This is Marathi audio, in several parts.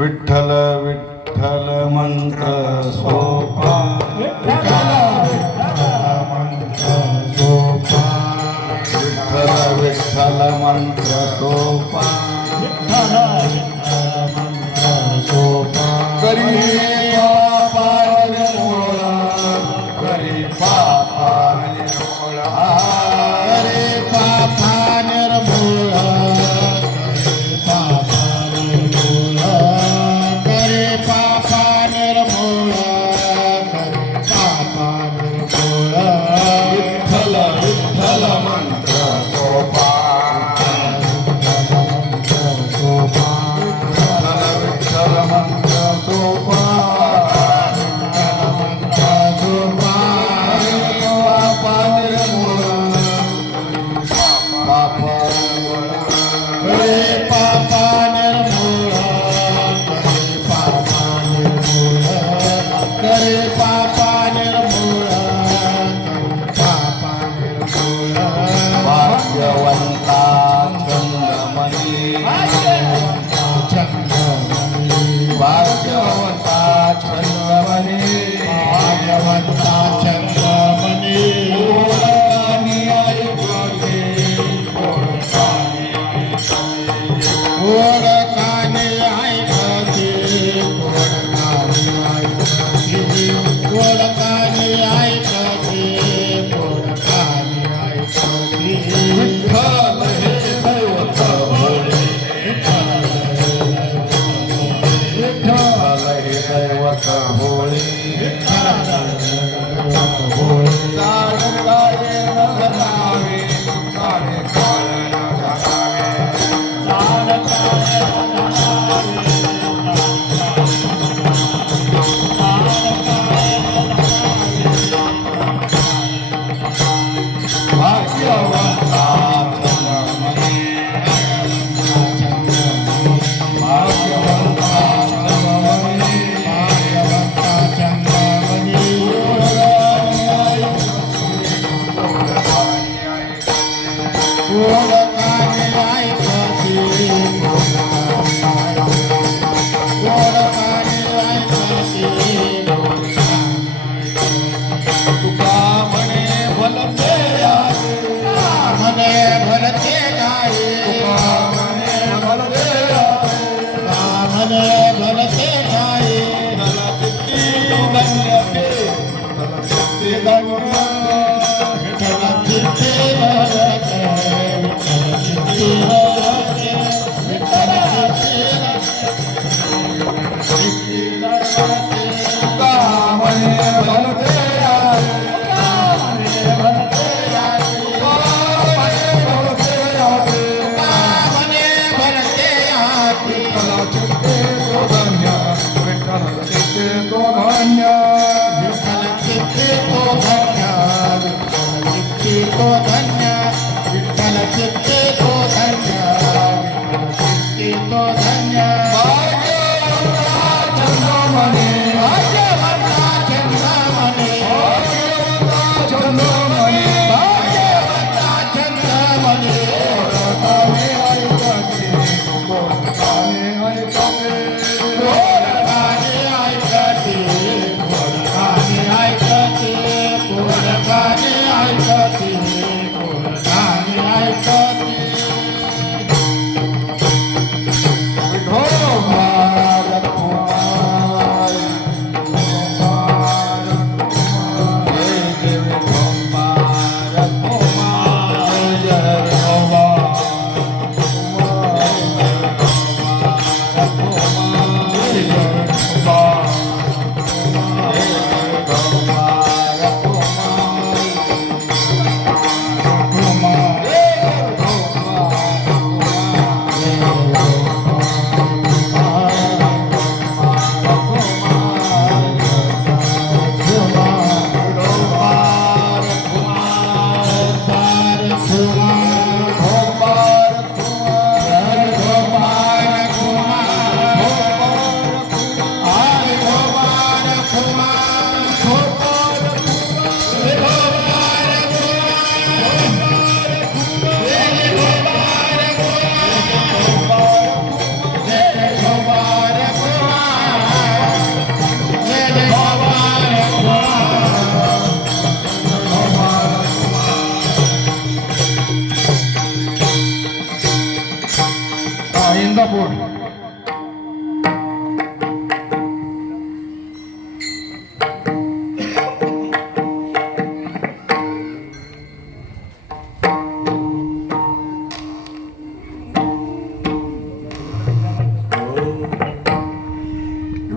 विठ्ठल विठ्ठल मंत्र सोपा, विठ्ठल विठ्ठल मंत्र सोपा, करी पापा निर्मूळ, करी पापा निर्मूळ, हरे पापा निर्मूळ,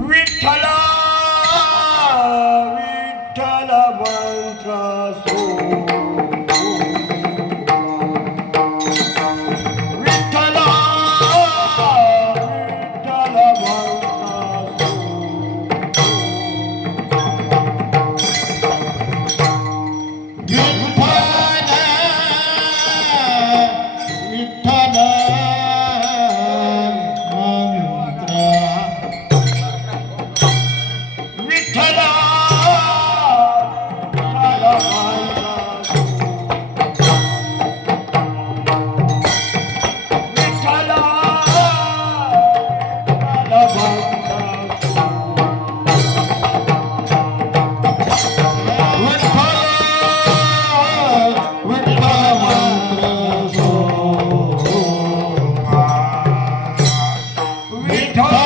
विठ्ठला विठ्ठल मंत्र विठ्ठला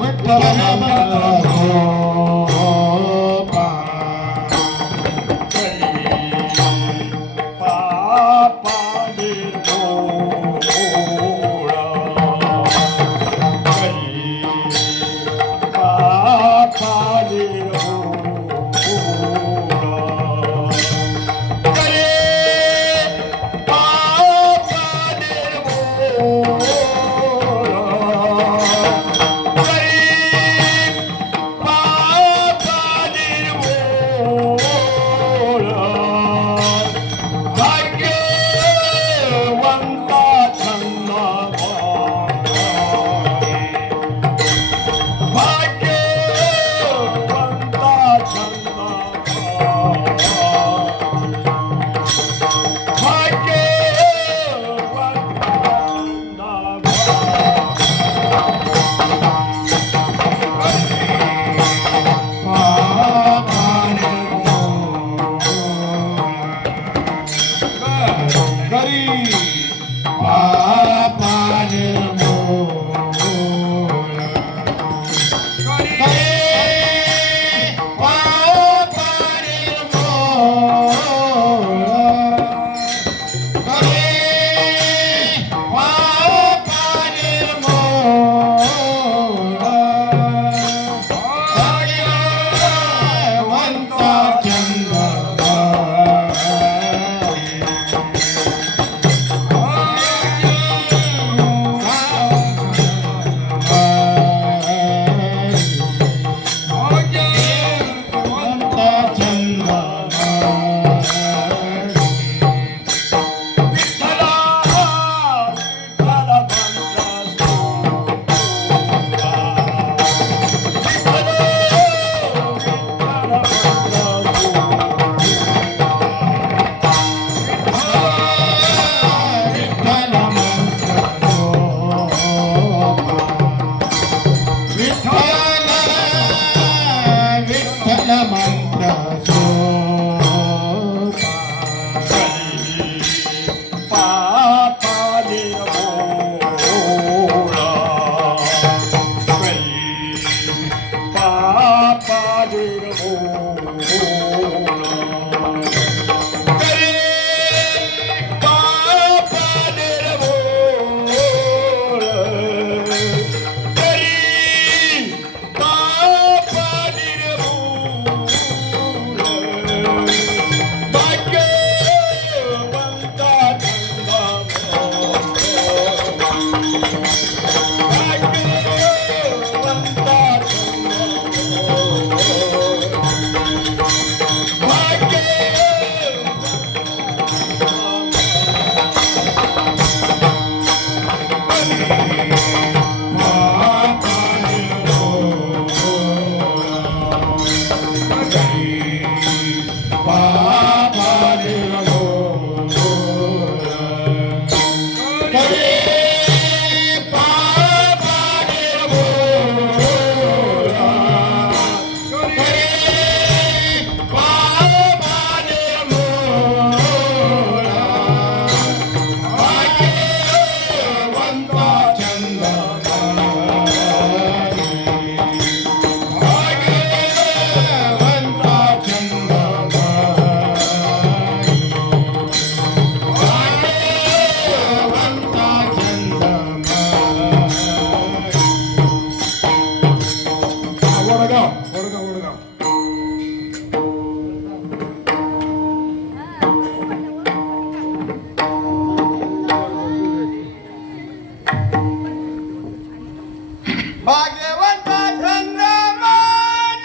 विठ्ठल मंत्र भाग्यवंत चंद्रमान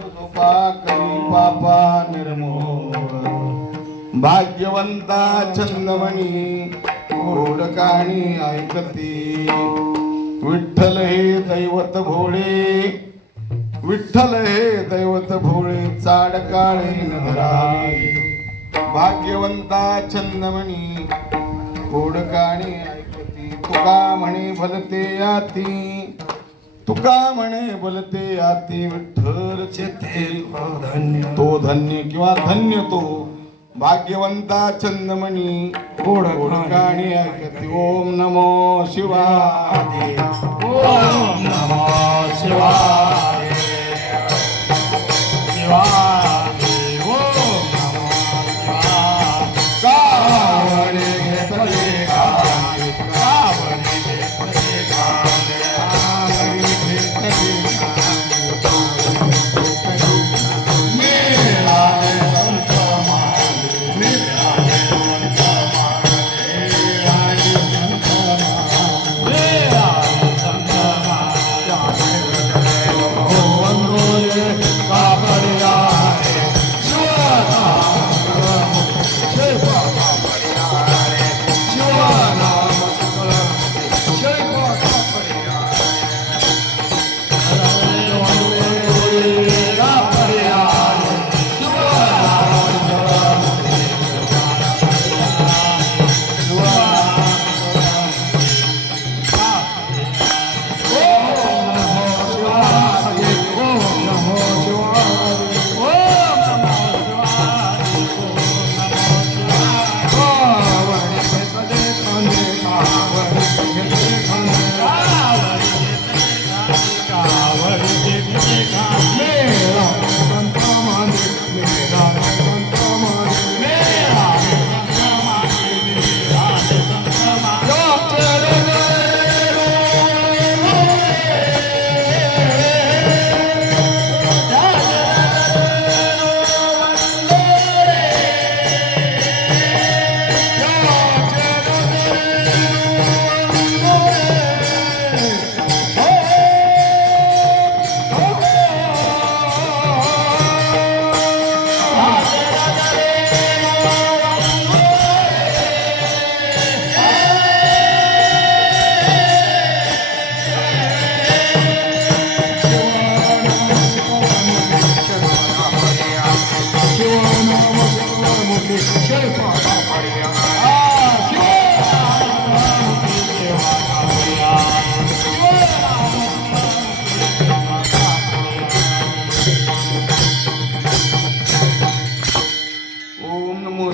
झोपा करी पापा निर्मोळ भाग्यवंता चंदमणी गोडकाणी ऐकती विठ्ठल हे दैवत भोळे विठ्ठल हे दैवत भोळे चाड काळे नधरावे भाग्यवंता चंदमणी गोडकाणी ऐकती तुका म्हणे भलते आती तुका म्हणे बोलते आती विठ्ठल चेते धन्य तो धन्य किंवा धन्य तो भाग्यवंता चंदमणी गोडकाणी ऐकती ओम नमो शिवाय ओम नमो शिवाय शिवाय ओम नमो शिवाय गावणे घेतले गावी गावणे घेतले गावी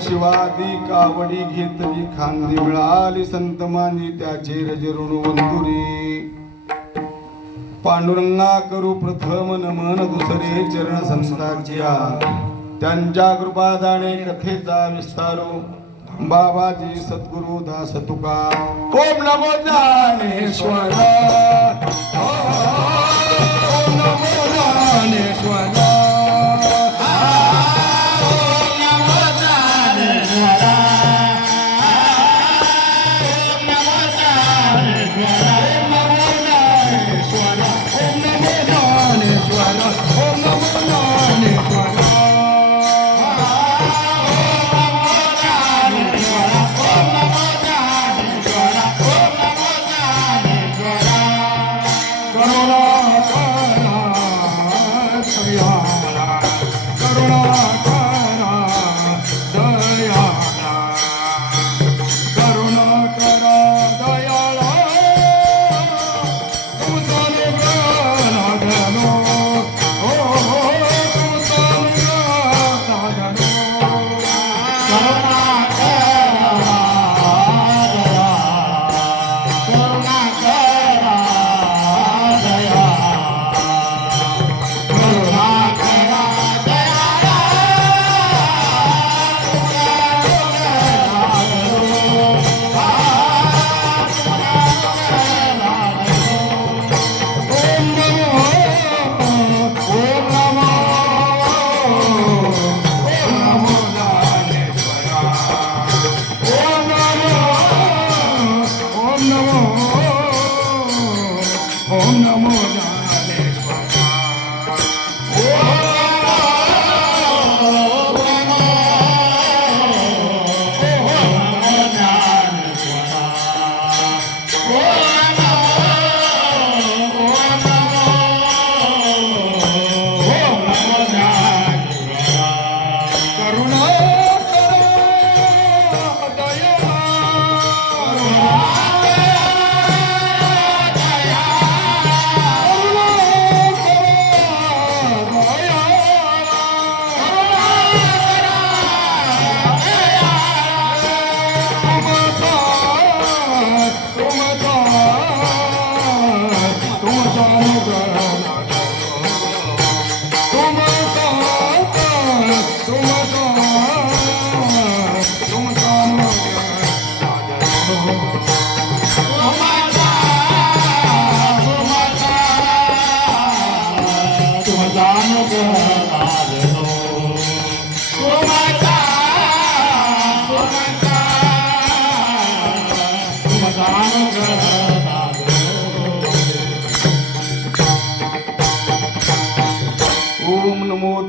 शिवादी कावडी घेतली खांदी मिळाली संत मानी त्याचे रजऋण वंदुरी पांडुरंगा करू प्रथम नमन दुसरे चरण संताच्या त्यांच्या कृपादाने कथेचा विस्तारो बाबाजी सद्गुरु दास तुका ओम नमो ज्ञानेश्वर ओम नमो ज्ञानेश्वर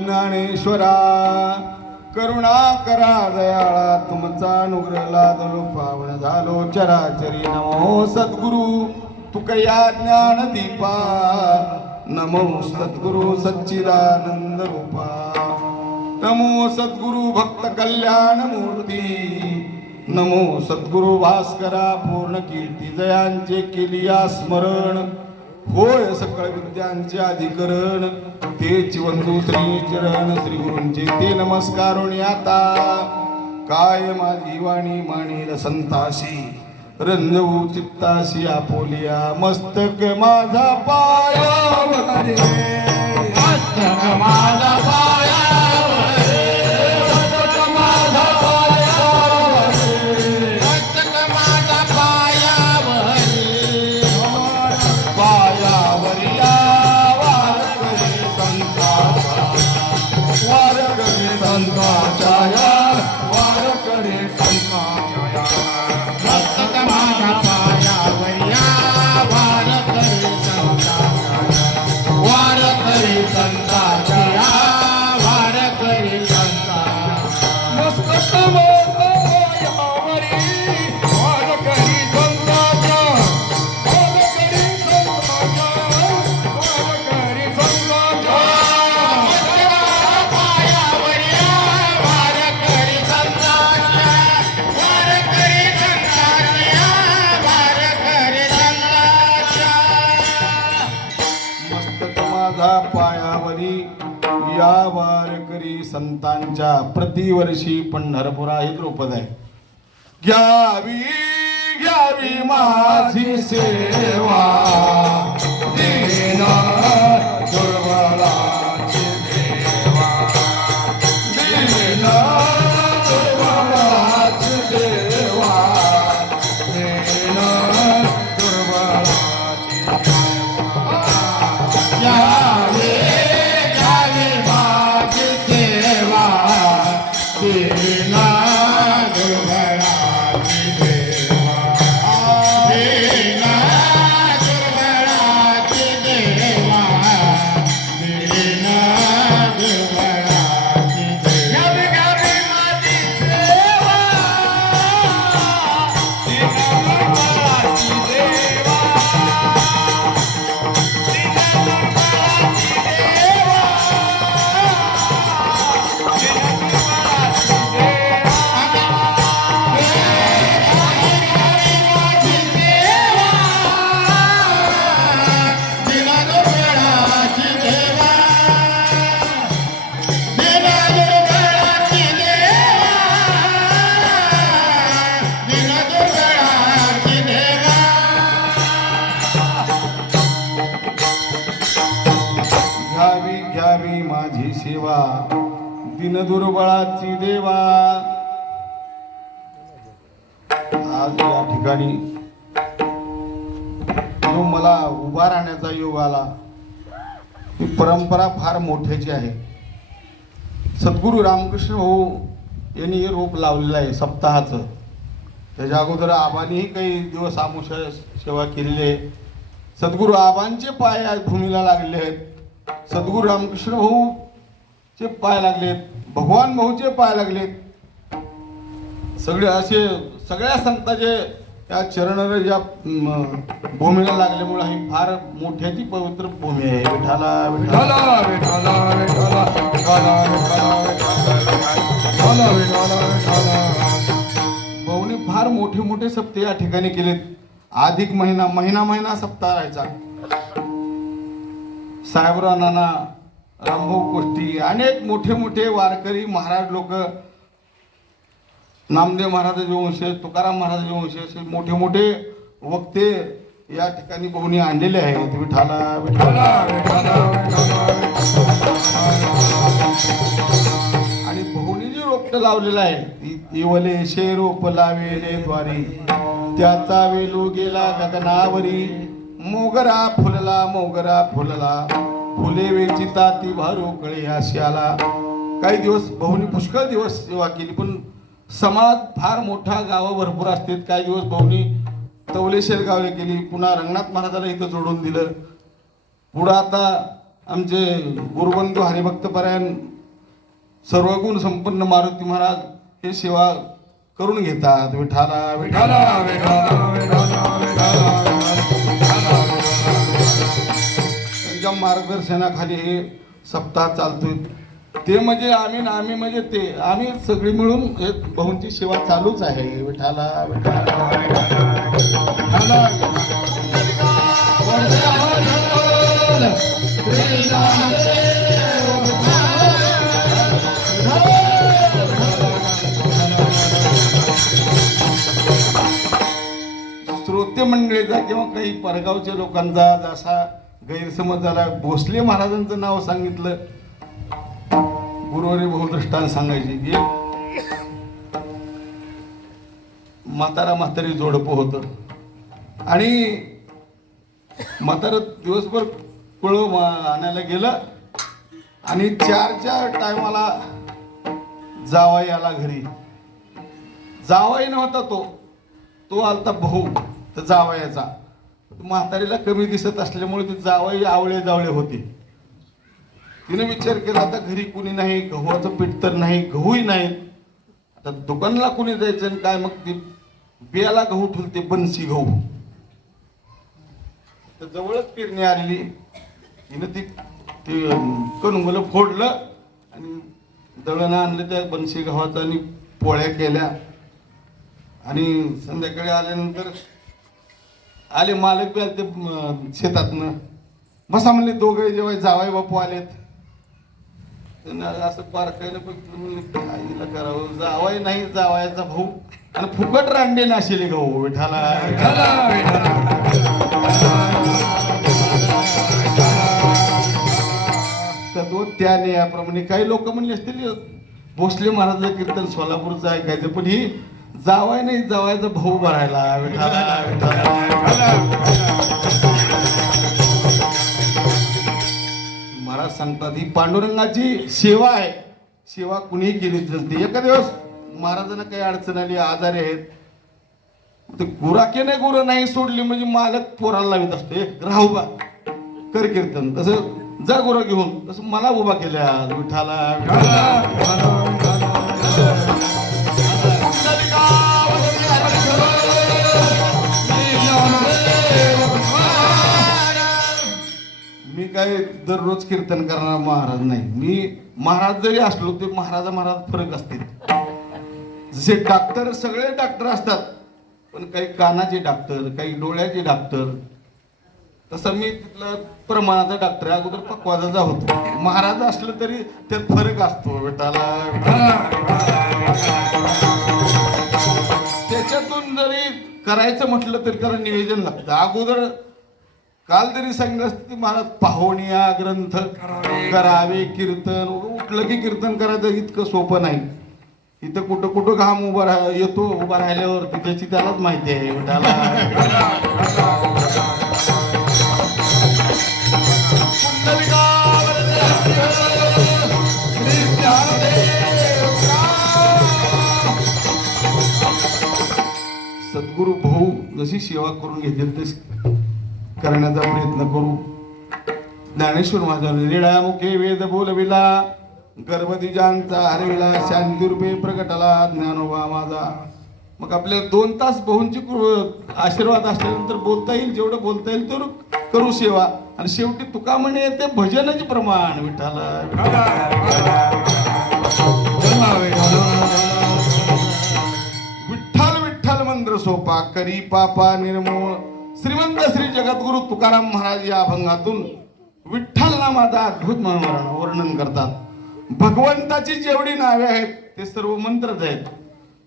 ज्ञानेश्वरा करुणा करा दयाळा तुमचा अनुग्रह लादलो पावन झालो चराचरी नमो सद्गुरु तुकया ज्ञान दीपा नमो सद्गुरु सच्चिदानंद रूपा नमो सद्गुरु भक्त कल्याण मूर्ती नमो सद्गुरु भास्करा पूर्ण कीर्ती जयांचे केलिया स्मरण होय सकळ विद्यांचे अधिकरण तेच वंदू श्री चरण श्री गुरूंचे ते नमस्कारोनी आता काय माझी वाणी माणील संताशी रंजवू चित्ताशी आपोलिया मस्तक माझा पायावर रे मस्तक माझा पायावर रे मस्तक माझा पायावर रे मस्तक माझा पायावर रे पायावर या वार करे संताचा वार करे संताचा या वार करे संताचा मस्तक माझा पायावर या वार करे संताचा वार करे संताचा या वार करे संताचा मस्तक माझा पायावर वार करे संताचा वार करे संताचा वार करे संताचा मस्तक पायावर या वार करे संताचा वार करे संताचा वार करे संताचा मस्तक माझा पायावरी या वारकरी संतांच्या प्रतिवर्षी पंढरपुरा हे द्रुपद आहे घ्यावी घ्यावी माझी सेवा देना दुर्बलाची देवा देना दुर्बलाची देवा देना दुर्बलाची देवा घ्यावी घ्यावी माझी सेवा देना दुर्बलाची देवा देना दुर्बलाची देवा देना दुर्बलाची देवा घ्यावी घ्यावी माझी सेवा देना दुर्बलाची देवा घ्यावी घ्यावी माझी सेवा दिनदुर्बळाची देवा आज या ठिकाणी जो मला उभा राहण्याचा योग आला ही परंपरा फार मोठ्याची आहे सद्गुरू रामकृष्ण भाऊ यांनी हे रोप लावलेलं आहे सप्ताहाचं त्याच्या अगोदर आबांनीही काही दिवस आमुषा सेवा केलेली आहे सद्गुरू आबांचे पाय आज भूमीला लागले आहेत सद्गुरू रामकृष्ण भाऊ चे पाय लागलेत भगवान भाऊचे पाय लागलेत सगळे असे सगळ्या संतांचे या चरण ज्या भूमीला लागल्यामुळे ही फार मोठ्याची पवित्र भूमी आहे विठाला विठाला विठाला विठाला विठाला विठाला विठाला भाऊने फार मोठे मोठे सप्ते या ठिकाणी केलेत अधिक महिना महिना महिना सप्ताह राहायचा साहेबराव नाना रामभाऊ कोष्टी अनेक मोठे मोठे वारकरी महाराज लोक नामदेव महाराजाचे वंश तुकाराम महाराजाचे वंश असे मोठे मोठे वक्ते या ठिकाणी बहुनी आणलेले आहेत विठाला विठाला आणि बहुनी जे रोपट लावलेलं आहे इवले शे रोप लावेले द्वारी त्याचा वेलू गेला गगनावरी मोगरा फुलला फुले वेचिता ती भारू कळे आला काही दिवस बहुनी पुष्कळ दिवस सेवा केली पण समाज फार मोठा गावं भरपूर असतात काही दिवस बहुनी तवलेशेर गावले केली पुन्हा रंगनाथ महाराजाला इथं जोडून दिलं पुढं आता आमचे गुरुबंधू हरिभक्तपरायण सर्व गुण संपन्न मारुती महाराज हे सेवा करून घेतात. विठाला विठाला त्यांच्या मार्गदर्शनाखाली हे सप्ताह चालतोय. ते म्हणजे आम्ही ना आम्ही म्हणजे ते आम्ही सगळी मिळून हे भाऊंची सेवा चालूच आहे. विठाला श्रोते मंडळीचा किंवा काही परगावच्या लोकांचा जसा गैरसमज झाला, भोसले महाराजांचं नाव सांगितलं गुरुवारी बहुदृष्टांत सांगायची की म्हातारा म्हातारी जोडपं होतं आणि म्हातारं दिवसभर कुळं आणायला गेलं आणि 4च्या टायमाला जावाई आला घरी. जावाई नव्हता तो आलता भाऊ तर जावयाचा. म्हातारीला कमी दिसत असल्यामुळे ते जावई आवळे जावळे होते. तिने विचार केला आता घरी कुणी नाही, गव्हाचं पीठ तर नाही, गहूही नाही, आता दुकानला कुणी जायचं आणि काय. मग ती बियाला गहू ठेवते, बनसी गहू. तर जवळच पेरणी आलेली, तिनं ते कणुंगलं फोडलं आणि दळण आणलं त्या बनसी गव्हाचं आणि पोळ्या केल्या. आणि संध्याकाळी आल्यानंतर आले मालक बी आले ते शेतातनं. बसा म्हणले दोघे जेव्हा जावाई बापू आलेत. असं बारकाईनं बघितलं, आईला करावं, जावाई नाही जावायचा भाऊ आणि फुकट रांडे नाशिले गहू. विठाला तत्व त्याने याप्रमाणे काही लोक म्हणले असतील भोसले महाराज कीर्तन सोलापूरचं ऐकायचं, पण ही जावाय नाही जावायचा भाऊ भरायला. महाराज सांगतात ही पांडुरंगाची सेवा आहे. सेवा कुणीही केली चालते. एका दिवस महाराजांना काही अडचण आली, आजारी आहेत. ते गुराकेने गुरं नाही सोडली म्हणजे मालक पोराला लावित असते, राहू बा कर कीर्तन. तसं जा गुरं घेऊन, तसं मला उभा केल्या. विठाला मी काय दररोज कीर्तन करणार महाराज नाही. मी महाराज जरी असलो ते महाराज फरक असतील. जसे डॉक्टर सगळे डॉक्टर असतात, पण काही कानाचे डॉक्टर, काही डोळ्याचे डॉक्टर, तसं मी तिथला प्रमाणाचा डॉक्टर अगोदर पक्वाचा होतो. महाराज असलं तरी त्यात फरक असतो. बेटाला त्याच्यातून जरी करायचं म्हटलं तरी त्याला नियोजन लागतं. अगोदर काल तरी सांगितलं असतं की महाराज पाहुणिया ग्रंथ करावे, कीर्तन उठलं की कीर्तन करायचं इतकं सोपं नाही. इथं कुठं कुठं घाम येतो उभा राहिल्यावर त्याची त्यालाच माहिती आहे. सद्गुरु भाऊ जशी सेवा करून घेतील ते करण्याचा प्रयत्न करू. ज्ञानेश्वर महाराज निळामुखे वेद बोलविला, गर्भदिजांचा हरविला, शांती रूपे प्रगटला ज्ञानोबा माझा. मग आपल्याला 2 तास भाऊंची आशीर्वाद असल्यानंतर बोलता येईल, जेवढं बोलता येईल तेवढं करू सेवा. आणि शेवटी तुका म्हणे येते भजनाचे प्रमाण. विठाला विठ्ठल विठ्ठल मंत्र सोपा करी पापा निर्मूळ. श्रीमंत श्री जगद्गुरु तुकाराम महाराज या अभंगातून विठ्ठल नामाचा अद्भुत वर्णन करतात. भगवंताची जेवढी नावे आहेत ते सर्व मंत्रच आहेत.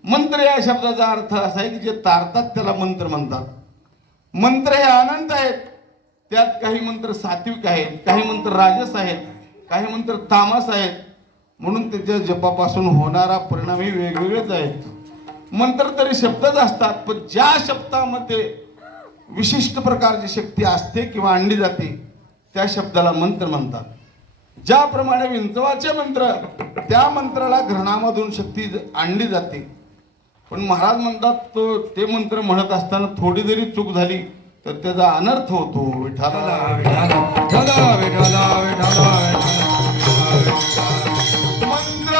मंत्र या शब्दाचा अर्थ असा आहे की जे तारतात त्याला मंत्र म्हणतात. मंत्र हे अनंत आहेत. त्यात काही मंत्र सात्विक आहेत, काही मंत्र राजस आहेत, काही मंत्र तामस आहेत. म्हणून त्याच्या जपापासून होणारा परिणाम हे वेगवेगळेच आहेत. मंत्र तरी शब्दच असतात, पण ज्या शब्दामध्ये विशिष्ट प्रकारची शक्ती असते किंवा आणली जाते त्या शब्दाला मंत्र म्हणतात. ज्याप्रमाणे विंचवाचे मंत्र त्या मंत्राला घृणामधून शक्ती आणली जाते. पण महाराज म्हणतात तो ते मंत्र म्हणत असताना थोडी जरी चूक झाली तर त्याचा अनर्थ होतो. विठाला मंत्र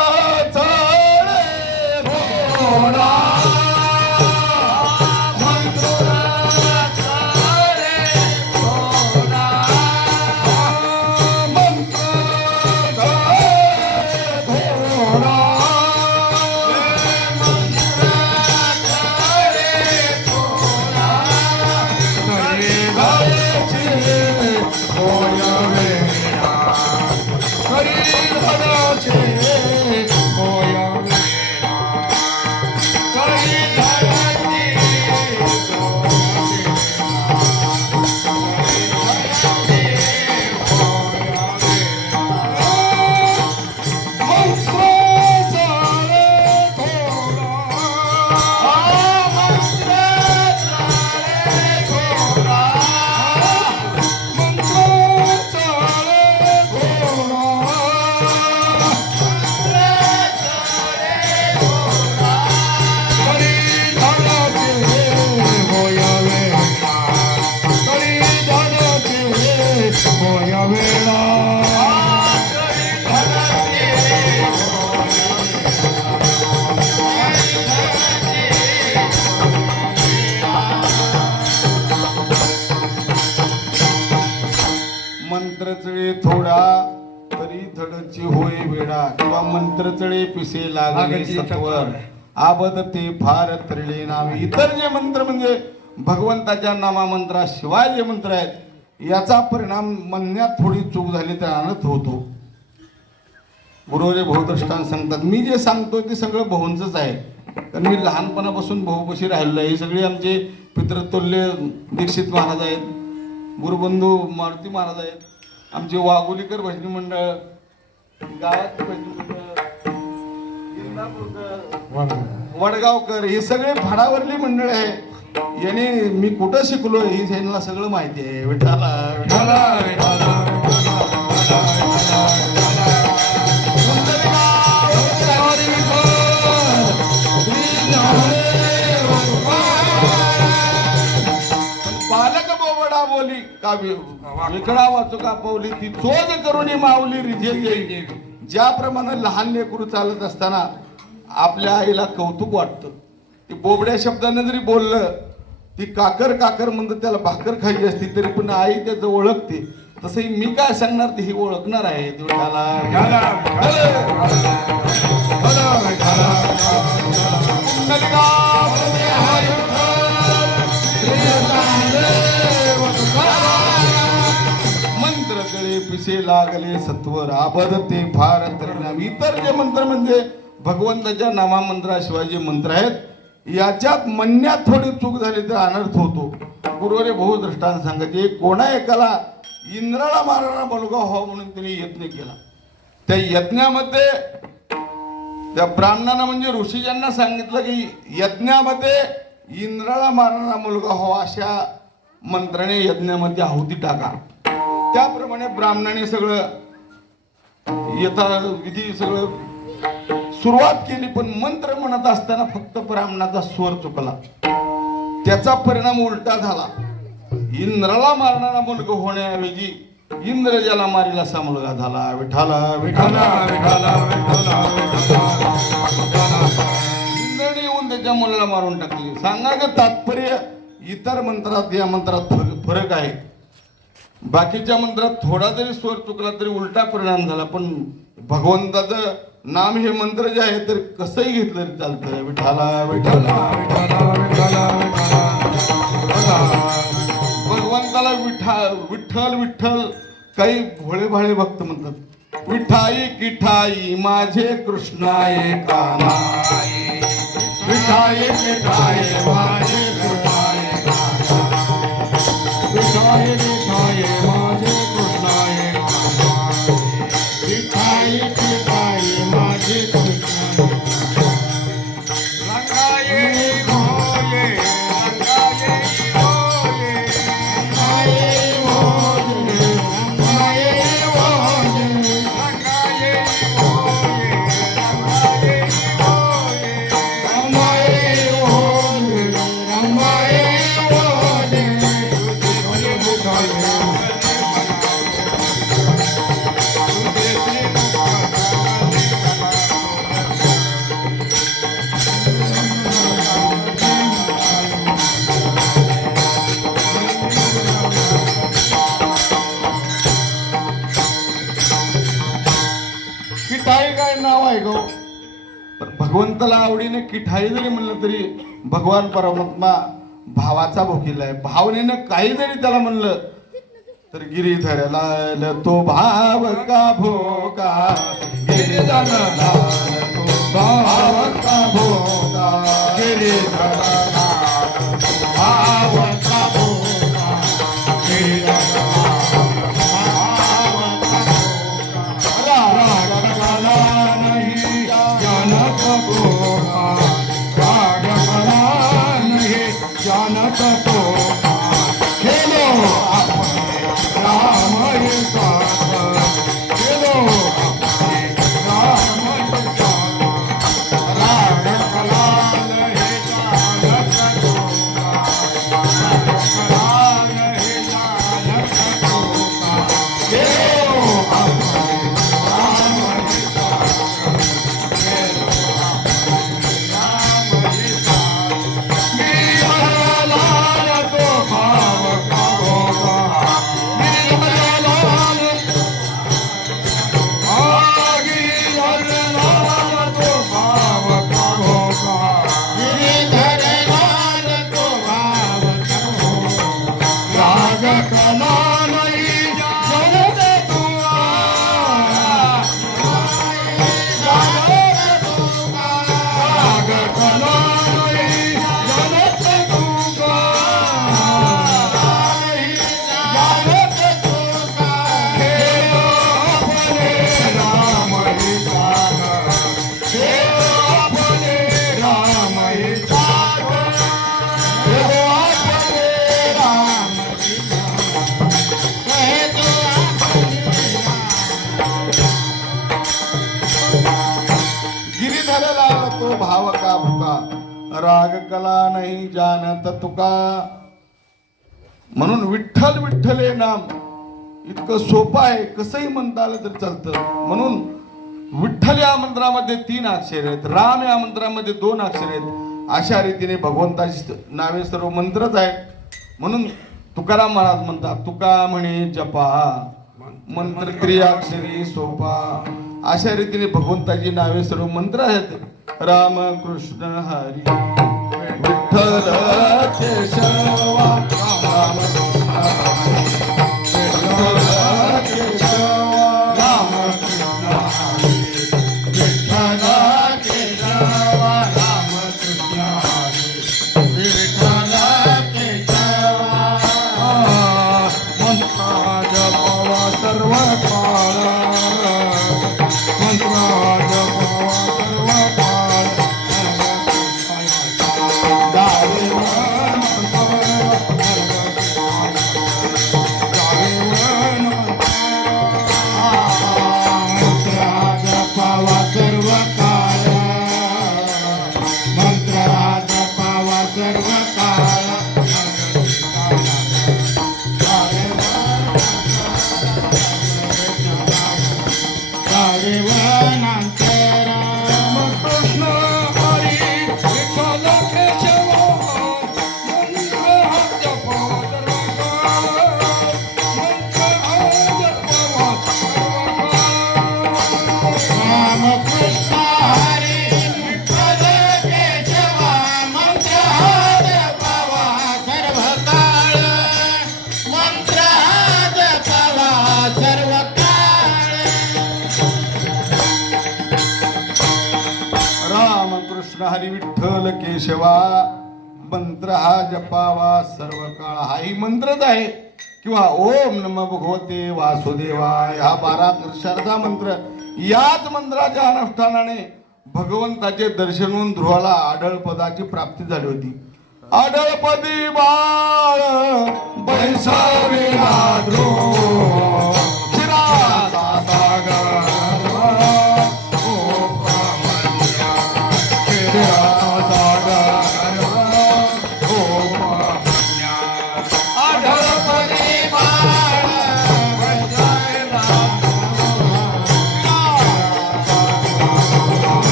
क्रीडा किंवा मंत्रचळे पिसे लागले लागली सत्वर सत्वर. आबदते फार त्रिळे नावे. इतर जे मंत्र म्हणजे भगवंताच्या नामामंत्राशिवाय जे मंत्र आहेत याचा परिणाम म्हणण्यात थोडी चूक झाली तर अनर्थ होतो. गुरुवरे बहुदृष्टांत सांगतात. मी जे सांगतो ते सगळं भाऊंचंच आहे, कारण मी लहानपणापासून भाऊपाशी राहिलेलो आहे. हे सगळे आमचे पितृतुल्य दीक्षित महाराज आहेत, गुरुबंधू मारुती महाराज आहेत, आमचे वाघोलीकर भजनी मंडळ, गावात भजनी मंडळ, इंदापूरकर, वडगावकर, हे सगळे फाडावरली मंडळ आहे. याने मी कुठं शिकलो हे यांना सगळं माहिती आहे. विठाला विठाला पालक बोबडा बोली का विकडा वाचू का पावली ती चोज करून माऊली रिझे येईल. ज्याप्रमाणे लहान लेकरू चालत असताना आपल्या आईला कौतुक वाटतं, ती बोबड्या शब्दाने जरी बोललं, ती काकर काकर म्हणतं त्याला भाकर खायची असती तरी पण आई त्याचं ओळखते. तसंही मी काय सांगणार ते ही ओळखणार आहे. मंत्र तळे पिसे लागले सत्वर आबदते फार त्रिणाम. इतर जे मंत्र म्हणजे भगवंताच्या नामामंत्राशिवाय जे मंत्र आहेत याच्यात म्हणण्यात थोडी चूक झाली तर अनर्थ होतो. गुरुवरे बहुदृष्टांत सांगायचे. कोणा एकाला इंद्राला मारणारा मुलगा व्हावा म्हणून त्यांनी यत्न केला. त्या यज्ञामध्ये त्या ब्राह्मणांना म्हणजे ऋषीजांना सांगितलं की यज्ञामध्ये इंद्राला मारणारा मुलगा व्हावा अशा मंत्राने यज्ञामध्ये आहुती टाका. त्याप्रमाणे ब्राह्मणाने सगळं यथाविधी सगळं सुरुवात केली, पण मंत्र म्हणत असताना फक्त ब्राह्मणाचा स्वर चुकला. त्याचा परिणाम उलटा झाला. इंद्राला मारणारा मुलगा होण्याऐवजी इंद्र ज्याला मारील असा मुलगा झाला. विठाला विठाला विठाला इंद्राने येऊन त्याच्या मुलाला मारून टाकले. सांगायचं तात्पर्य इतर मंत्रात या मंत्रात फरक आहे. बाकीच्या मंत्रात थोडा जरी स्वर चुकला तरी उलटा परिणाम झाला, पण भगवंताचं नाम हे मंत्र जे आहे तर कसंही घेतलं तरी चालतं. विठाला विठाला भगवंताला विठ्ठल विठ्ठल काही भोळे भाळे भक्त म्हणतात. विठाई किठाई माझे कृष्णाय कानाई, विठाई किठाई माझे कृष्णाय कानाई, विठाई किठाई माझे कृष्णाय कानाई, विठाई किठाई माझे कृष्णाय रंगाये भोले रंगाये भोले रंगाये भोले रंगाये भोले रंगाये भोले रंगाये भोले रंगाये भोले किठाई काय नाव आहे गो, पण भगवंताला आवडीने किठाई जरी म्हणलं तरी भगवान परमात्मा भावाचा भोकीला आहे. भावनेनं काही जरी त्याला म्हणलं तर गिरीधरला तो भाव का भोका, गिरिधरला तो भाव का भोका, गिरिधरला तो भाव का भोका, गिरिधरला भाव का भुका, राग कला नाही जानत तुका. म्हणून विठ्ठल विठ्ठल हे नाम इतकं सोपं आहे, कसंही म्हणता आलं तर चालतं. म्हणून विठ्ठल या मंत्रामध्ये 3 अक्षर आहेत, राम या मंत्रामध्ये 2 अक्षर आहेत. अशा रीतीने भगवंताची नावे सर्व मंत्रच आहेत. म्हणून तुकाराम महाराज म्हणतात, तुका म्हणे जपा मंत्र त्रिअक्षरी सोपा. अशा रीतीने भगवंताची नावे सर्व मंत्र आहेत. राम कृष्ण हरी विठ्ठल केशवा, राम कृष्ण हरी विठ्ठल केशवा, राम कृष्ण हरी विठ्ठल केशवा, राम कृष्ण हरी विठ्ठल केशवा. मंत्र जपवा सर्व काळ, मंत्र जपवा सर्व काळ. हरी विठ्ठल केशवा, मंत्र हा जपावा सर्व काळ. हाही मंत्रच आहे. किंवा ओम नमः भगवते वासुदेवाय हा 12 अक्षराचा मंत्र. याच मंत्राच्या अनुष्ठानाने भगवंताचे दर्शन होऊन ध्रुवाला आढळपदाची प्राप्ती झाली होती. आढळपदी बाळ बैसाविला ध्रुव, चिराचा सागर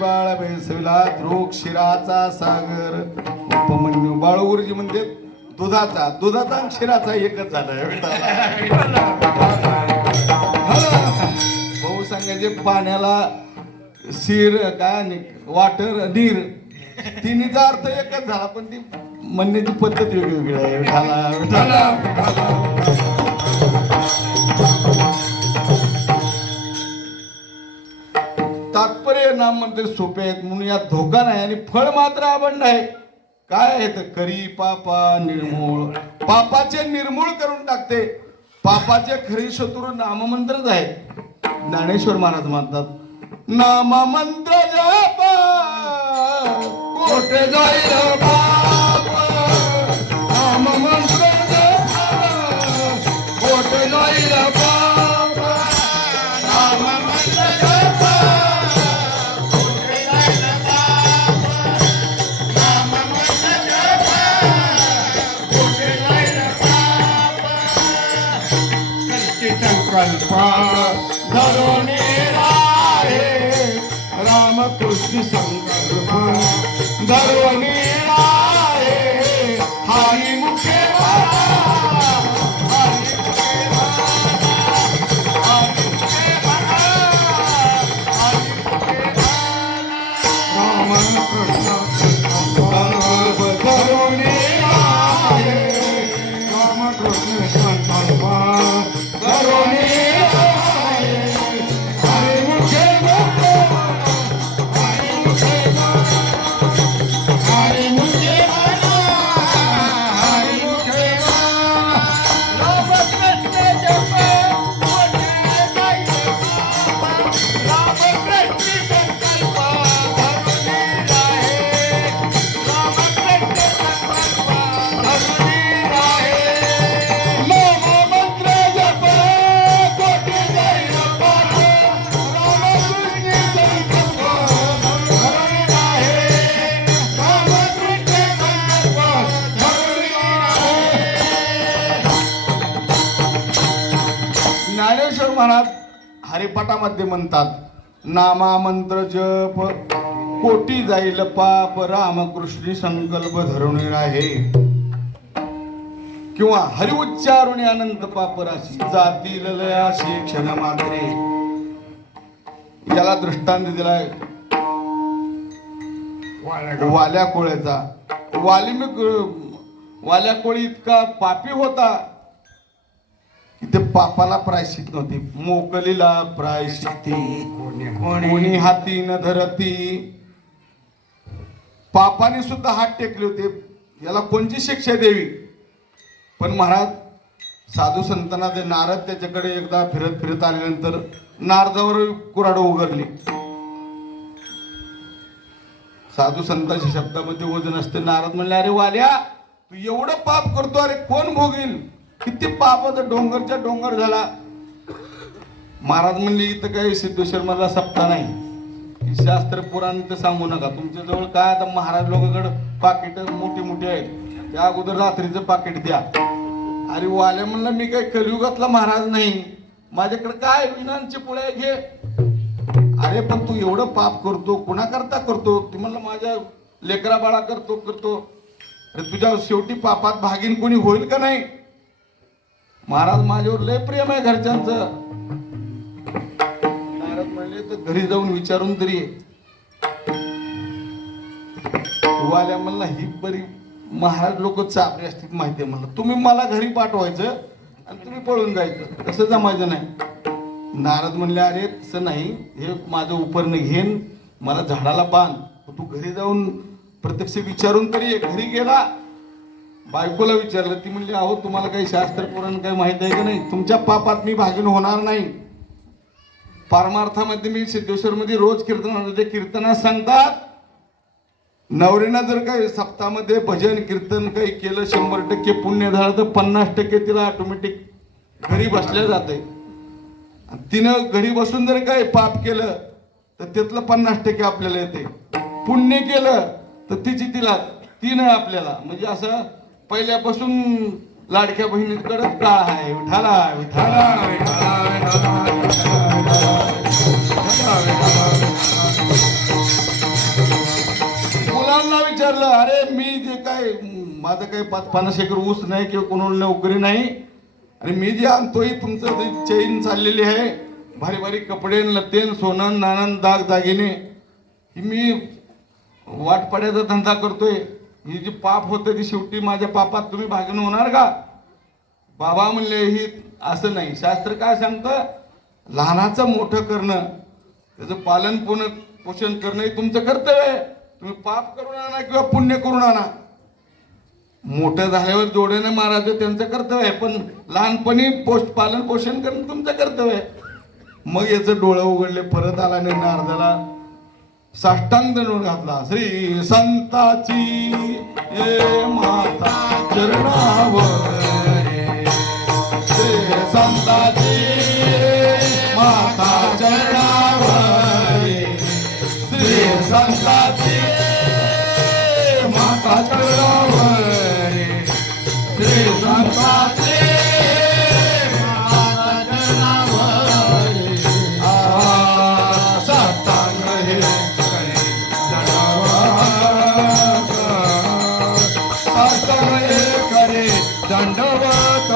बाळ बेसविला ध्रुव क्षीराचा सागर उपमन्यू. बाळूगुरुजी म्हणते दुधाचा आणि क्षीराचा एकच झालाय. भाऊ सांगायचे पाण्याला शिर काय वाटर नीर, तिन्हीचा अर्थ एकच झाला, पण ती म्हणण्याची पद्धत वेगवेगळी आहे. तात्पर्य नाम मंत्र सोपे आहेत म्हणून यात धोका नाही आणि फळ मात्र आबंड आहे. काय आहे तर करी पापा निर्मूळ, पापाचे निर्मूळ करून टाकते. पापाचे खरी शत्रू नाममंत्रच आहेत. ज्ञानेश्वर महाराज म्हणतात नाममंत्र जपा कोठे जाईल पाप, नाममंत्र जपा कोठे जाईल पाप, नाममंत्र जपा संकल्पा धरुणी राहे, रामकृष्ण संकल्प धरुणी राहे, हरी मुखे रामकृष्ण संकल्प धरुणी महाराज हरिपाठामध्ये म्हणतात, नामा मंत्र जप कोटी जाईल पाप, रामकृष्णी संकल्प धरून राहे. किंवा हरि उच्चारुणी अनंत पाप राशी, जातील लयाशी क्षण मात्रे. याला दृष्टांत दिलाय वाल्या कोळ्याचा. वाल्या कोळी इतका पापी होता की ते पापाला प्रायश्चित नव्हती. मोकलीला प्रायश्चिती कोणी हाती न धरती. पापाने सुद्धा हात टेकले होते, याला कोणची शिक्षा द्यावी. पण महाराज साधू संतांना ते नारद त्याच्याकडे एकदा फिरत फिरत आल्यानंतर नारदावर कुऱ्हाड उघडली. साधू संतांच्या शब्दामध्ये वजन असते. नारद म्हणले, अरे वाल्या, तू एवढं पाप करतो, अरे कोण भोगील? किती पापाचा डोंगरच्या डोंगर झाला. महाराज म्हणले, इथं काही सिद्धेश्वर मधला सप्ताह नाही, शास्त्र पुराण तर सांगू नका. तुमच्या जवळ काय आता महाराज लोकांकडे पाकिट मोठी मोठी आहेत, त्या अगोदर रात्रीचं पाकिट द्या. अरे वाल्या म्हणलं, मी काही कलियुगातला महाराज नाही, माझ्याकडे काय विनांची पुढे घे. अरे पण तू एवढं पाप करतो, कुणाकरता करतो? ती म्हणलं, माझ्या लेकरा बाळा करतो. अरे तुझ्या शेवटी पापात भागीन कोणी होईल का नाही? महाराज माझ्यावर लय प्रेम आहे घरच्यांचं. नारद म्हणले, तर घरी जाऊन विचारून तरी ये. वाल्या म्हणला, ही बरी महाराज लोक चापरे असतील माहितीये. म्हणलं, तुम्ही मला घरी पाठवायचं आणि तुम्ही पळून जायचं, तसं जमायचं नाही. नारद म्हणले, अरे तसं नाही, हे माझं उपरनं घेन, मला झाडाला बांध, तू घरी जाऊन प्रत्यक्ष विचारून तरी ये. घरी गेला, बायकोला विचारलं. ती म्हणली, अहो तुम्हाला काही शास्त्र पुराण काही माहित आहे का नाही? तुमच्या पापात मी भागीन होणार नाही. पारमार्थामध्ये मी सिद्धेश्वर मध्ये रोज कीर्तनात सांगतात, नवरीनं जर काही सप्ताहामध्ये भजन कीर्तन काही केलं, 100% पुण्य झालं तर 50% तिला ऑटोमॅटिक घरी बसल्या जाते. तिनं घरी बसून जर काही पाप केलं तर त्यातलं 50% आपल्याला येते. पुण्य केलं तर तिनं आपल्याला, म्हणजे असं पहिल्यापासून लाडक्या बहिणीकडे काळ आहे. विठाला विठाला मुलांना विचारलं, अरे मी जे काय, माझं काही 5-50 एकर ऊस नाही किंवा कोणाला नोकरी नाही, आणि मी जे आणतोय तुमचं जे चैन चाललेली आहे, भारी भारी कपडे, लतेन, सोनं, नाणं, दाग दागिने, ही मी वाटपाड्याचा धंदा करतोय. ही जी पाप होतं ती शेवटी माझ्या पापात तुम्ही भागीन होणार का? बाबा म्हणले, ही असं नाही. शास्त्र काय सांगतं, लहानाचं मोठं करणं, त्याचं पालन पोषण करणं हे तुमचं कर्तव्य आहे. तुम्ही पाप करून आणा किंवा पुण्य करून आणा, मोठं झाल्यावर जोड्याने मारायचं त्यांचं कर्तव्य आहे, पण लहानपणी पालन पोषण करणं तुमचं कर्तव्य आहे. मग याचं डोळं उघडले, परत आला आणि नारदाला साष्टांग दंडवत घातला. श्री संताची माता चरणावर, श्री संताची माता चरणावर, श्री संताची माता चरणावर, श्री संताची माता चरणावर, साष्टांग हे करे दंडवत,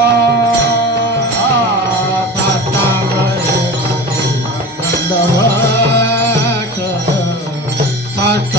साष्टांग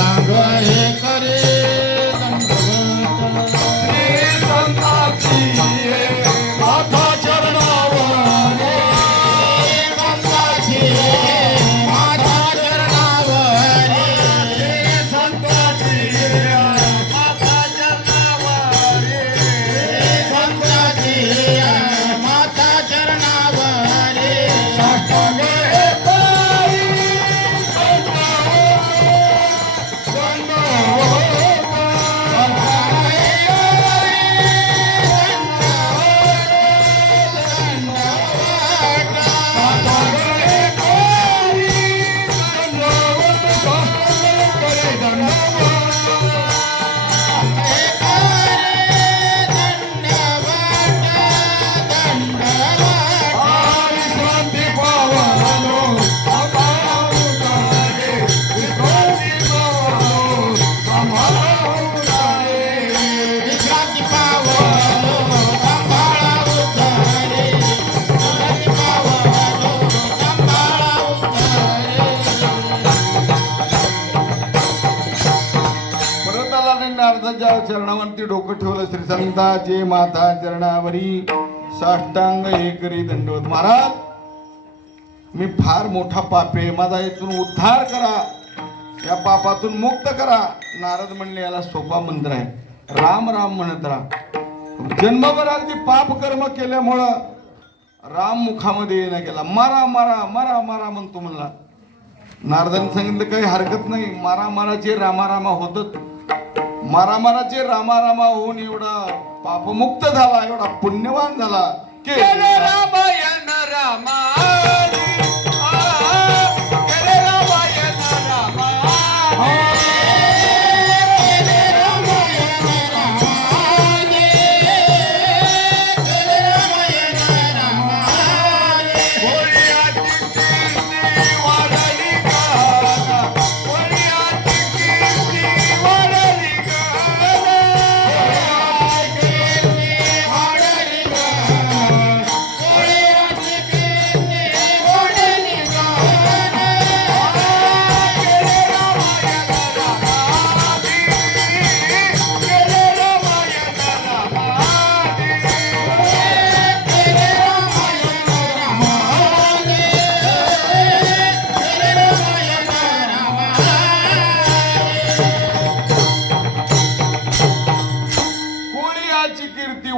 आणि नारदाच्या चरणावरती डोकं ठेवलं. श्री संताचे माथा चरणावरी साष्टांग हे करी दंडवत. महाराज, मी फार मोठा पापी आहे, माझा इथून उद्धार करा, या पापातून मुक्त करा. नारद म्हणले, याला सोपा मंत्र आहे, राम राम म्हणत राहा. जन्मभर अगदी पाप कर्म केल्यामुळं राम मुखामध्ये येणं गेला. मारा मारा मारा मारा म्हणतो म्हणला. नारदाने सांगितलं, काही हरकत नाही, मारामाराचे रामारामा होतच. मारामाराचे रामारामा होऊन एवढा पापमुक्त झाला, एवढा पुण्यवान झाला की रामायण रामायण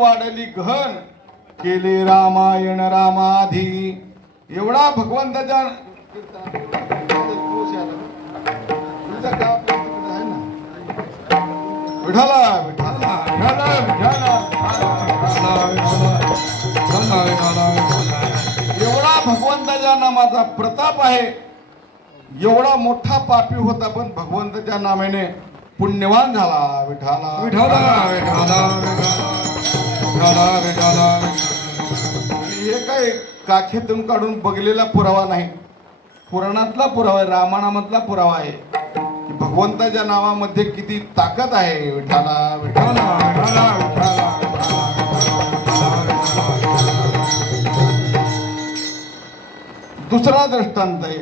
वाढली घन, केले रामायण रामाधी. एवढा भगवंताच्या विठाला विठाला एवढा भगवंताच्या नामाचा प्रताप आहे. एवढा मोठा पापी होता पण भगवंताच्या नामाने पुण्यवान झाला. विठाला विठाला विठाला हे काय काखेतून काढून बघलेला पुरावा नाही, पुराणातला पुरावा आहे, रामानामातला पुरावा आहे की भगवंताच्या नावामध्ये किती ताकद आहे. विठाला विठाला विठाला विठाला. दुसरा दृष्टांत आहे.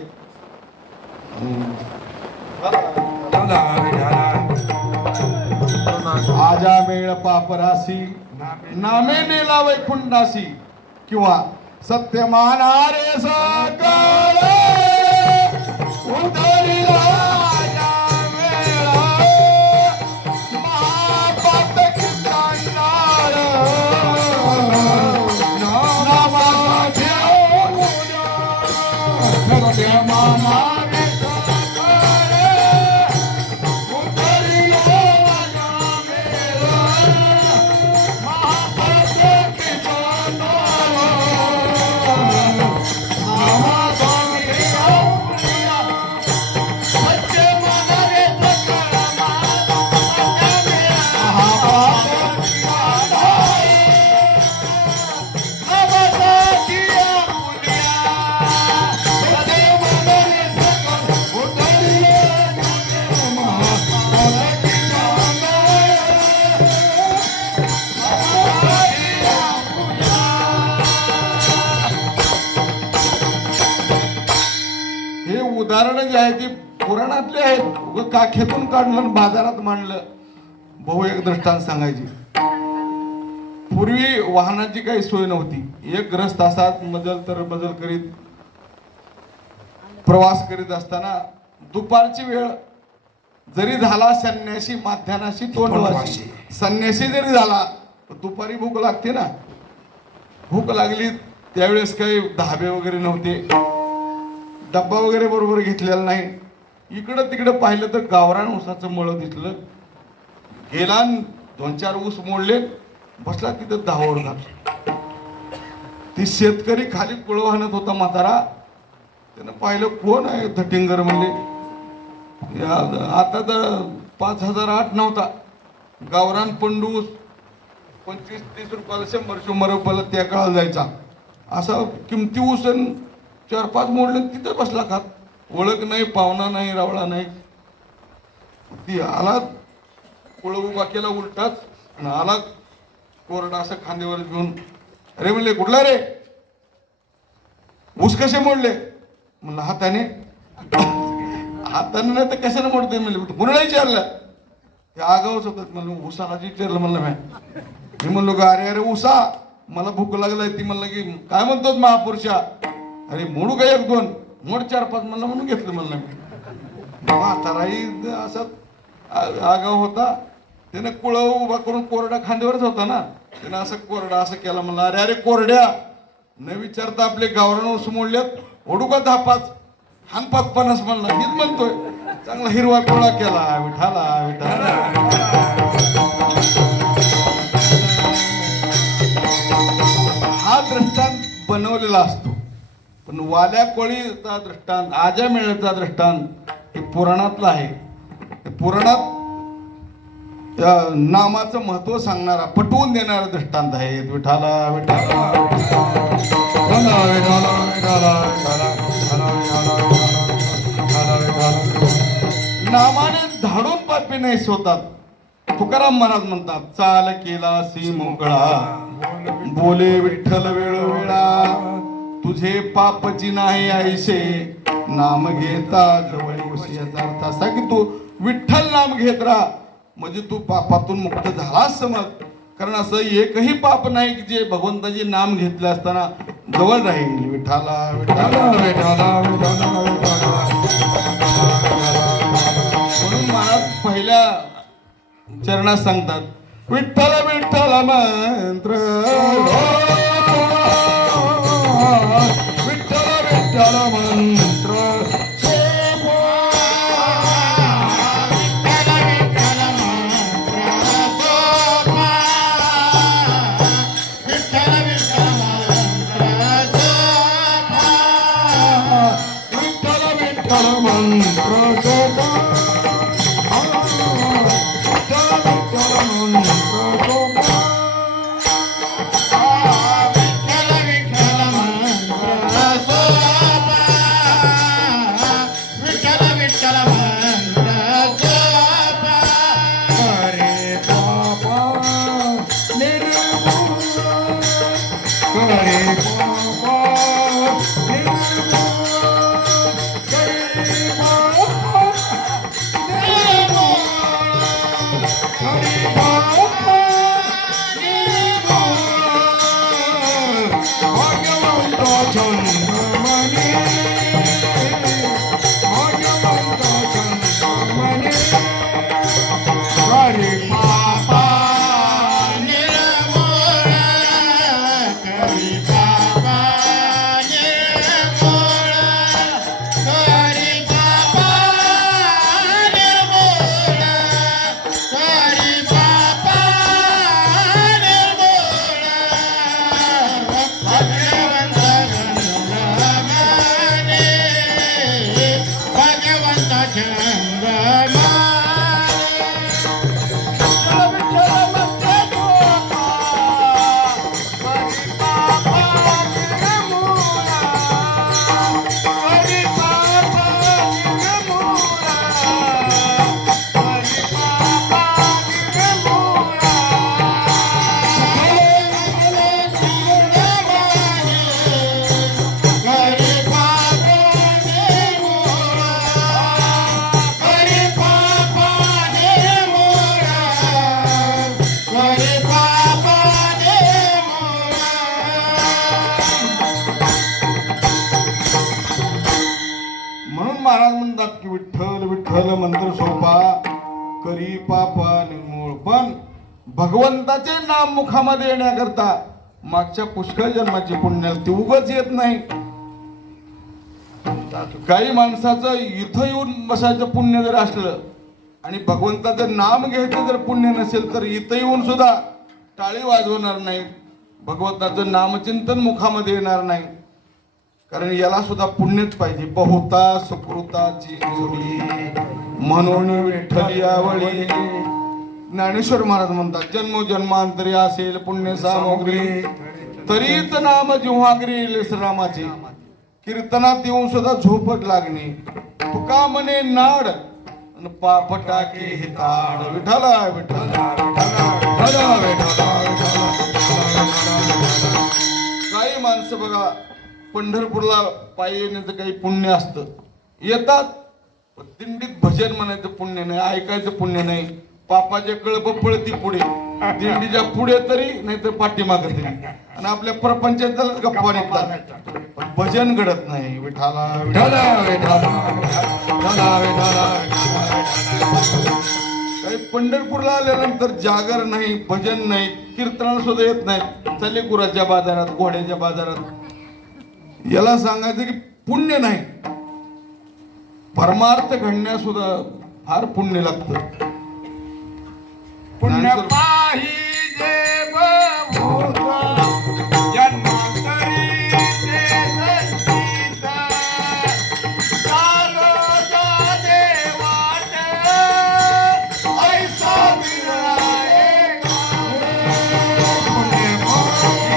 आजा मेळ पापरासी नामे नेला वैकुंठासी, किंवा सत्य मानारे सकळ उतरिला आजा मेळा महापातकी चांडाळ नामाचे सत्य मानारे उदाहरण जे आहे ती पुराणातले आहेत. उगाच काखेतून काढलं आणि बाजारात मांडलं. भाऊ एक दृष्टांत सांगायची. पूर्वी वाहनाची काही सोय नव्हती. एक ग्रस्त तासात मजल तर मजल करीत प्रवास करीत असताना दुपारची वेळ जरी झाला संन्यासी माध्यानाशी तोंडवाशी, संन्यासी जरी झाला तर दुपारी भूक लागते ना. भूक लागली त्यावेळेस काही धाबे वगैरे नव्हते, डब्बा वगैरे बरोबर घेतलेला नाही. इकडं तिकडं पाहिलं तर गावरान ऊसाचं मळं दिसलं. गेला 2-4 ऊस मोडले, बसला तिथं धावड घाल. ती शेतकरी खाली कुळ वाहनत होता म्हातारा. त्यानं पाहिलं कोण आहे धटिंगर म्हणले. आता तर 5008 नव्हता. गावरान पंडूस 25-30 रुपयाला 100 रुपयाला त्या काळात जायचा. असा किमती ऊस 4-5 मोडले, तिथं बसला खात. ओळख नाही, पाहुणा नाही, रावळा नाही. ती आला कुळ उभा केला उलटाच आणि आला कोरडा असं खांद्यावर घेऊन. अरे म्हणले कुठला रे? ऊस कसे मोडले? म्हणलं हाताने. हाताने नाही तर कशाने मोडते म्हणले. कुणाला विचारलं? ते आगावच होतात. म्हणलं उसाला विचारलं म्हणलं मी म्हणलो का अरे अरे उसा मला भूक लागलाय. ती म्हणलं की काय म्हणतो महापुरुषा. अरे मोडू का एक दोन मोड 4-5 म्हणलं म्हणून घेतलं म्हणलं मी. म्हाताराही असं आगाव होता. त्याने कुळव उभा करून कोरडा खांद्यावरच होता ना. त्यानं असं कोरडा असं केला. म्हणलं अरे अरे कोरड्या न विचारता आपले गावरान ऊस मोडल्यात ओढू का 10-5 हान 5-50 म्हणला. हीच म्हणतोय चांगला हिरवा कोळा केला विठाला विठाला. हा दृष्टांत बनवलेला असतो. पण वाल्या कोळीचा दृष्टांत आजा मेळ्याचा दृष्टांत हे पुराणातला आहे. पुराणात नामाचं महत्व सांगणारा पटवून देणारा दृष्टांत आहे. विठाला विठाला नामाने धाडून पापी नाही स्वतात. तुकाराम महाराज म्हणतात चाल केला सी मोकळा बोले विठ्ठल वेळोवेळा तुझे पापची नाही आईशे नाम घेता जवळ येऊशी. याचा अर्थ असा की तू विठ्ठल नाम घेत राहा म्हणजे तू पापातून मुक्त झालास समज. कारण असं एकही पाप नाही की जे भगवंताचे नाम घेतले असताना जवळ राहील. विठाला विठाला म्हणून महाराज पहिल्या चरणात सांगतात विठ्ठल विठ्ठल मंत्र विठ्ठल विठ्ठल मंत्र मंत्र सोपा करी पापा निर्मूळ. पण भगवंताचे नाम मुखामध्ये येण्याकरता मागच्या पुष्कळ जन्माची पुण्य ती उगाच येत नाही. काही माणसाचं इथं येऊन बसायचं पुण्य जर असलं आणि भगवंताचं नाम घ्यायचं जर पुण्य नसेल तर इथं येऊन सुद्धा टाळी वाजवणार नाही, भगवंताचं नामचिंतन मुखामध्ये येणार नाही. कारण याला सुद्धा पुण्यच पाहिजे. बहुता सुकृताची जोडी म्हणून विठ्ठल यावळी. ज्ञानेश्वर महाराज म्हणतात जन्मोजन्मांतरी असेल पुण्य सामग्री तरीच नाम जिव्हाग्री येईल रामाचे. कीर्तनात येऊन सुद्धा झोपट लागणे. तुका म्हणे नाड पाप टाके हिताड. विठाला विठाला काही माणसं बघा पंढरपूरला पायी येण्याचं काही पुण्य असतं, येतात दिंडीत भजन म्हणायचं पुण्य नाही, ऐकायचं पुण्य नाही, पापाचे कळप पळती पुढे दिंडीच्या पुढे तरी नाही तर पाठीमागे तरी आणि आपल्या प्रपंचात गप्पा निघतात पण भजन घडत नाही. विठाला विठाला विठाला विठाला विठाला. काही पंढरपूरला आल्यानंतर जागर नाही, भजन नाही, कीर्तन सुद्धा येत नाही. चालले गुराच्या बाजारात, घोड्याच्या बाजारात. याला सांगायचं की पुण्य नाही, परमार्थ घडण्यास सुद्धा फार पुण्य लागतं. पुण्य पाहिजे बहुत जन्मांतरी ते संचित. सारोजा देवाट ऐसा मिळाएगा. पुण्य पाहिजे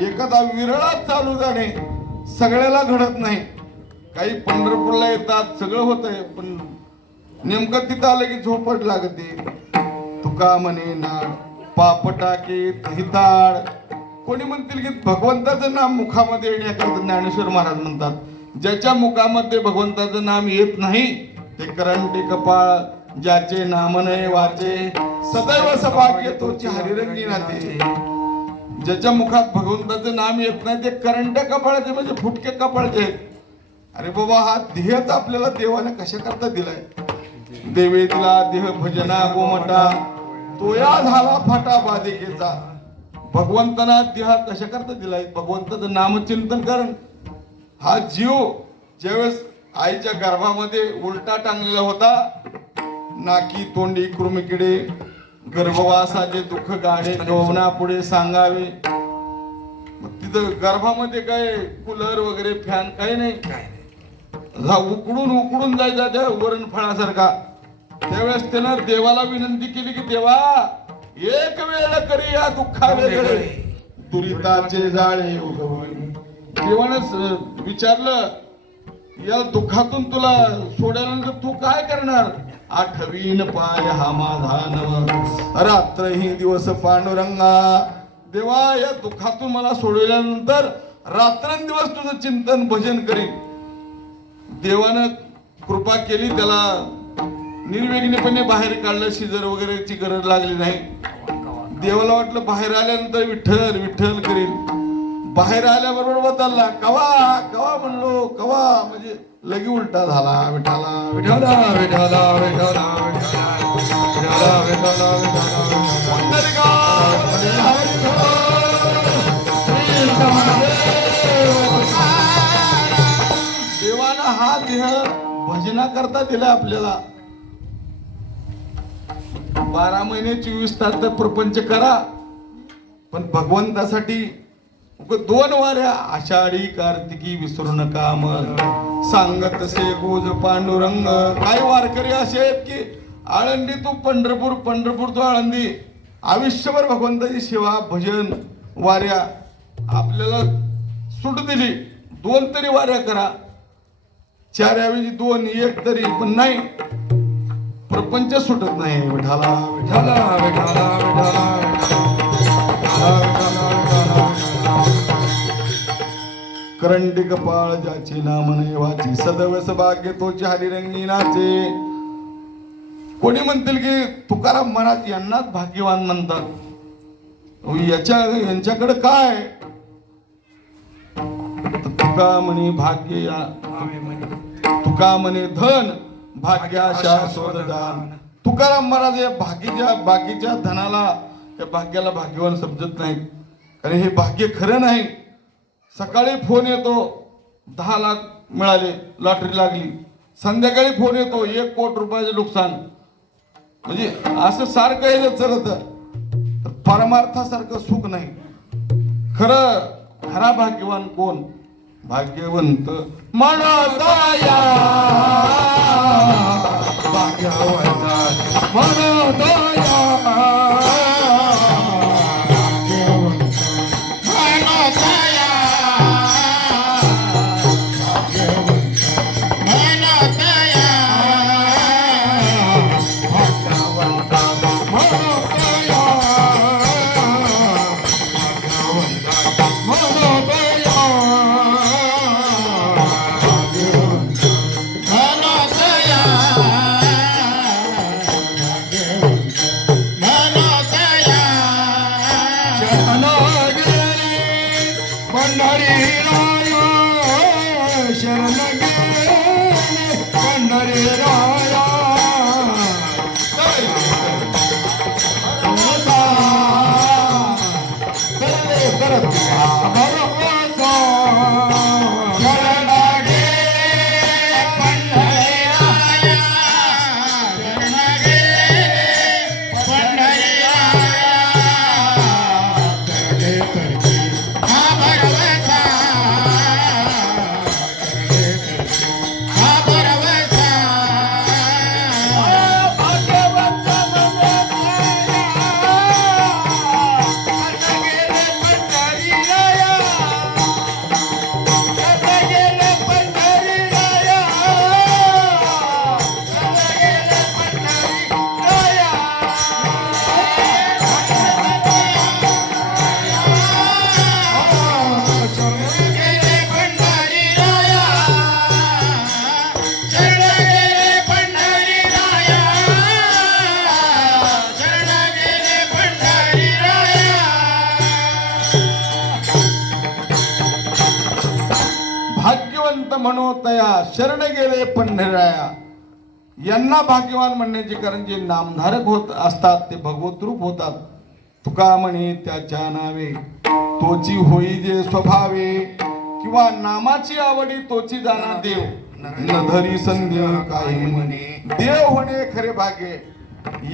एखादा विरळात चालू जाणे सगळ्याला घडत नाही. काही पंढरपूरला येतात, सगळं होतंय, पण नेमकं तिथं आलं की झोपट लागते. तुका म्हणे नाड पाप टाके हिताळ. कोणी म्हणतील की भगवंताचं नाम मुखामध्ये येण्याकरता ज्ञानेश्वर महाराज म्हणतात, ज्याच्या मुखामध्ये भगवंताचं नाम येत नाही ते करंटी कपाळ, ज्याचे नाम नये वाचे सदैव सभाग्य तोची हरिरंगी नाते. ज्याच्या मुखात भगवंताचं नाम येत नाही ते करंट्या कपाळाचे म्हणजे फुटके कपाळचे आहेत. अरे बाबा, हा देहच आपल्याला देवाने कशा करता दिलाय. देवे दिला देह भजना गोमटा, तोया झाला फाटा बाधिकेचा. भगवंताना देह कशा करता दिलाय, भगवंताचं नामचिंतन करण. हा जीव ज्यावेळेस आईच्या गर्भामध्ये उलटा टांगलेला होता, नाकी तोंडी कृमिकिडे, गर्भवासाचे दुःख गाडे गवना पुढे सांगावे. मग तिथं गर्भामध्ये काय कूलर वगैरे फॅन काही नाही, उकडून उकडून जायचा त्या वरण फळासारखा. त्यावेळेस त्यानं देवाला विनंती केली की देवा, एक वेळ करी या दुःखा वेगळे दुरिताचे जाळे उगवणे. देवानं विचारलं, या दुःखातून तुला सोडल्यानंतर तू काय करणार. आठवीन पाय हा माझा नव रात्र ही दिवस पांडुरंगा. देवा, या दुःखातून मला सोडवल्यानंतर रात्रंदिवस तुझं चिंतन भजन करीन. देवानं कृपा केली, त्याला निर्विघ्नपणे बाहेर काढलं. सिजर वगैरेची गरज लागली नाही. देवाला वाटलं बाहेर आल्यानंतर विठ्ठल विठ्ठल करील. बाहेर आल्याबरोबर बदलला, कवा कवा म्हणलो, कवा म्हणजे लगी उलटा झाला. विठाला विठाला विठाला विठाला विठाला विठाला देवानं हा देह भजना करता दिला आपल्याला. 12 महिने 24 तास तर प्रपंच करा, पण भगवंतासाठी 2 वाऱ्या आषाढी कार्तिकी विसरू नका मन. सांगत से गोज पांडुरंग. काही वारकरी असे आहेत की आळंदी तू पंढरपूर, पंढरपूर तू आळंदी, आयुष्यभर भगवंताची सेवा भजन वाऱ्या. आपल्याला सूट दिली 2 तरी वाऱ्या करा, 4 ऐवजी 2, 1 तरी, पण नाही, प्रपंच सुटत नाही. विठाला विठाला विठाला विठाला करंटी कपाळ ज्याची नाम नये वाची सदैव सभाग्य तोची हरिरंगी नाचे. कोणी म्हणतील की तुकाराम महाराज यांनाच भाग्यवान म्हणतात. यांच्याकडे काय. तुका म्हणे भाग्य या, तुका म्हणे धन भाग्याशा शोधदान. तुकाराम महाराज या बाकीच्या धनाला, त्या भाग्याला भाग्यवान समजत नाहीत, कारण हे भाग्य खरं नाही. सकाळी फोन येतो 10 लाख मिळाले, लॉटरी लागली. संध्याकाळी फोन येतो 1 कोटी रुपयाचं नुकसान. म्हणजे असं सारखं हे चालत, तर परमार्थासारखं सुख नाही. खरा भाग्यवान कोण. भाग्यवंत म्हणताया भाग्यवंत म्हणताया म्हणताया होत नया शरण गेले पंढराया. यांना भाग्यवान म्हणण्याचे कारण जे नामधारक होत असतात ते भगवत रूप होतात. तुका म्हणे त्याच्या नावे तोची होई जे स्वभावे, किंवा नामाची आवडी तोची जाणा देव. न धरी संदेह काही म्हणे देव होणे खरे भाग्य.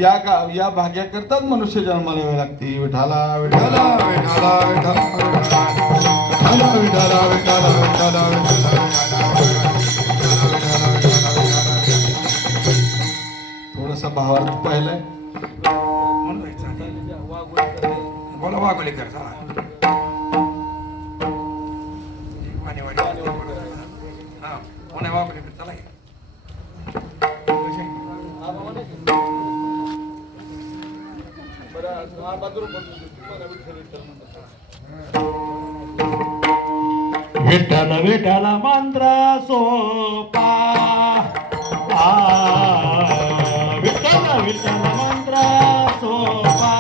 या भाग्याकरताच मनुष्य जन्माला यावे लागते. विठाला विठाला विठाला विठाला विठाला विठाला विठाला विठाला थोडासा भावार्थ पाहिलाय. बोला वाघोलीकर चला. हा कोणा वाघोलीकर चला. विठ्ठल विठ्ठल मंत्र सोपा. विठ्ठल विठ्ठल मंत्र सोपा.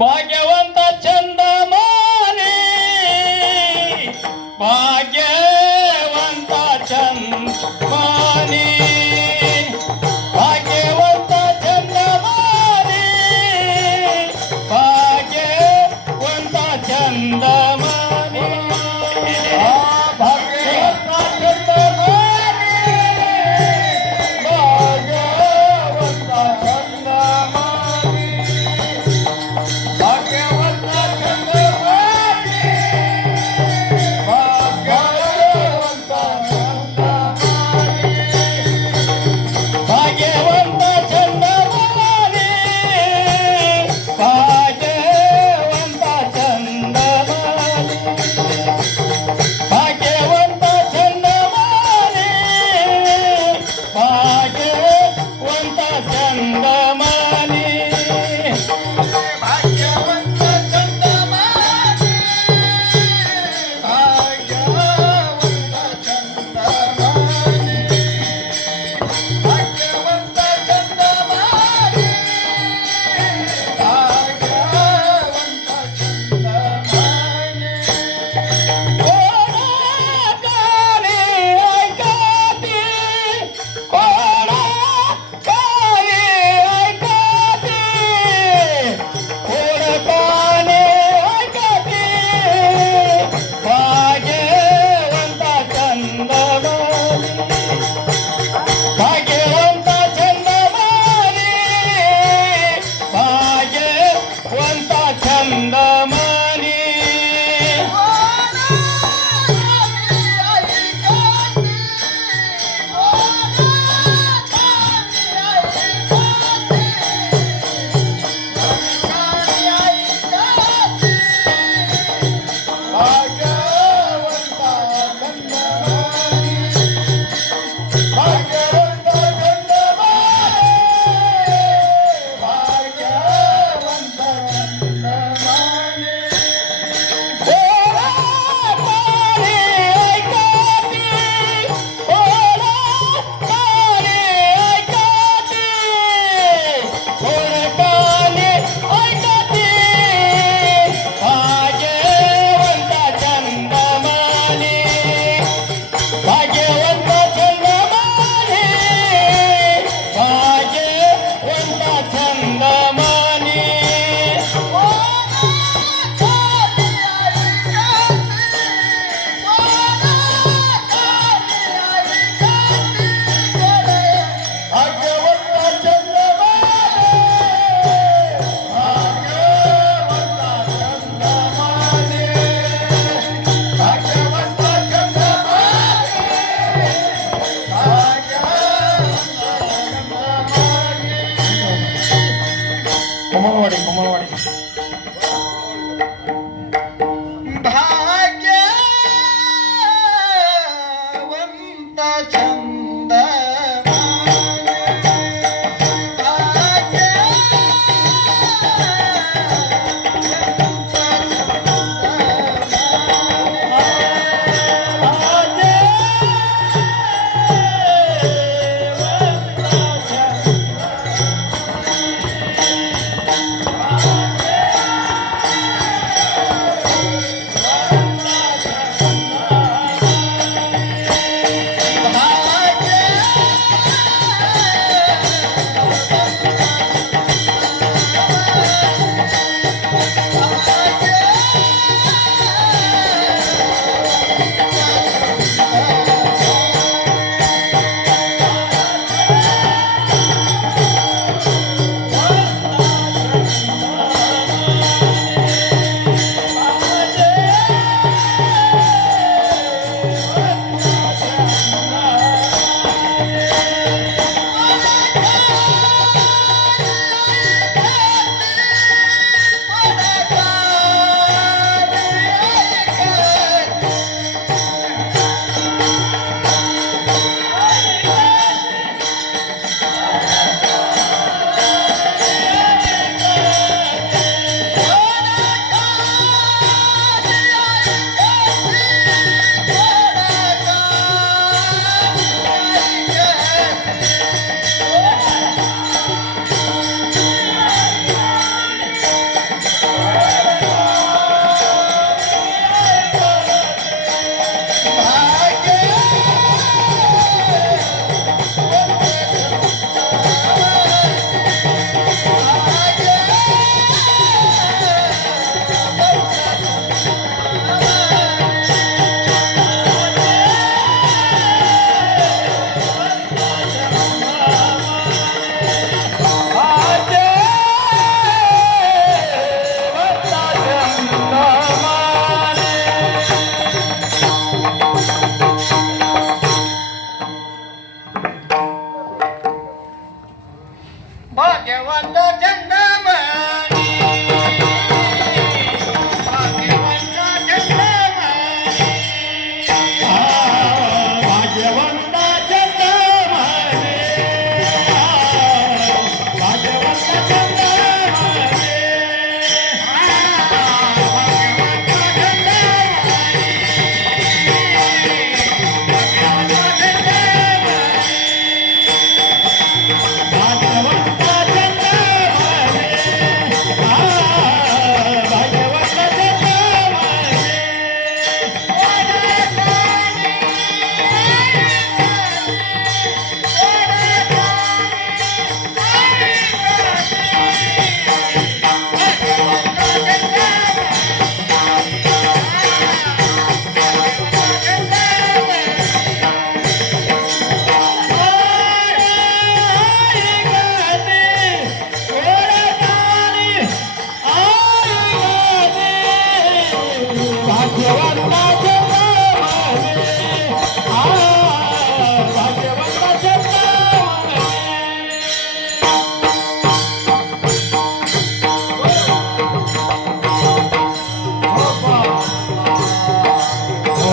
भाग्यवंत चंदमाने भाग्यवंत चंदमाने भाग्यवंत चंदमाने भाग्यवंत चंदमाने भाग्यवंत चंदमाने भाग्यवंत चंदमाने भाग्य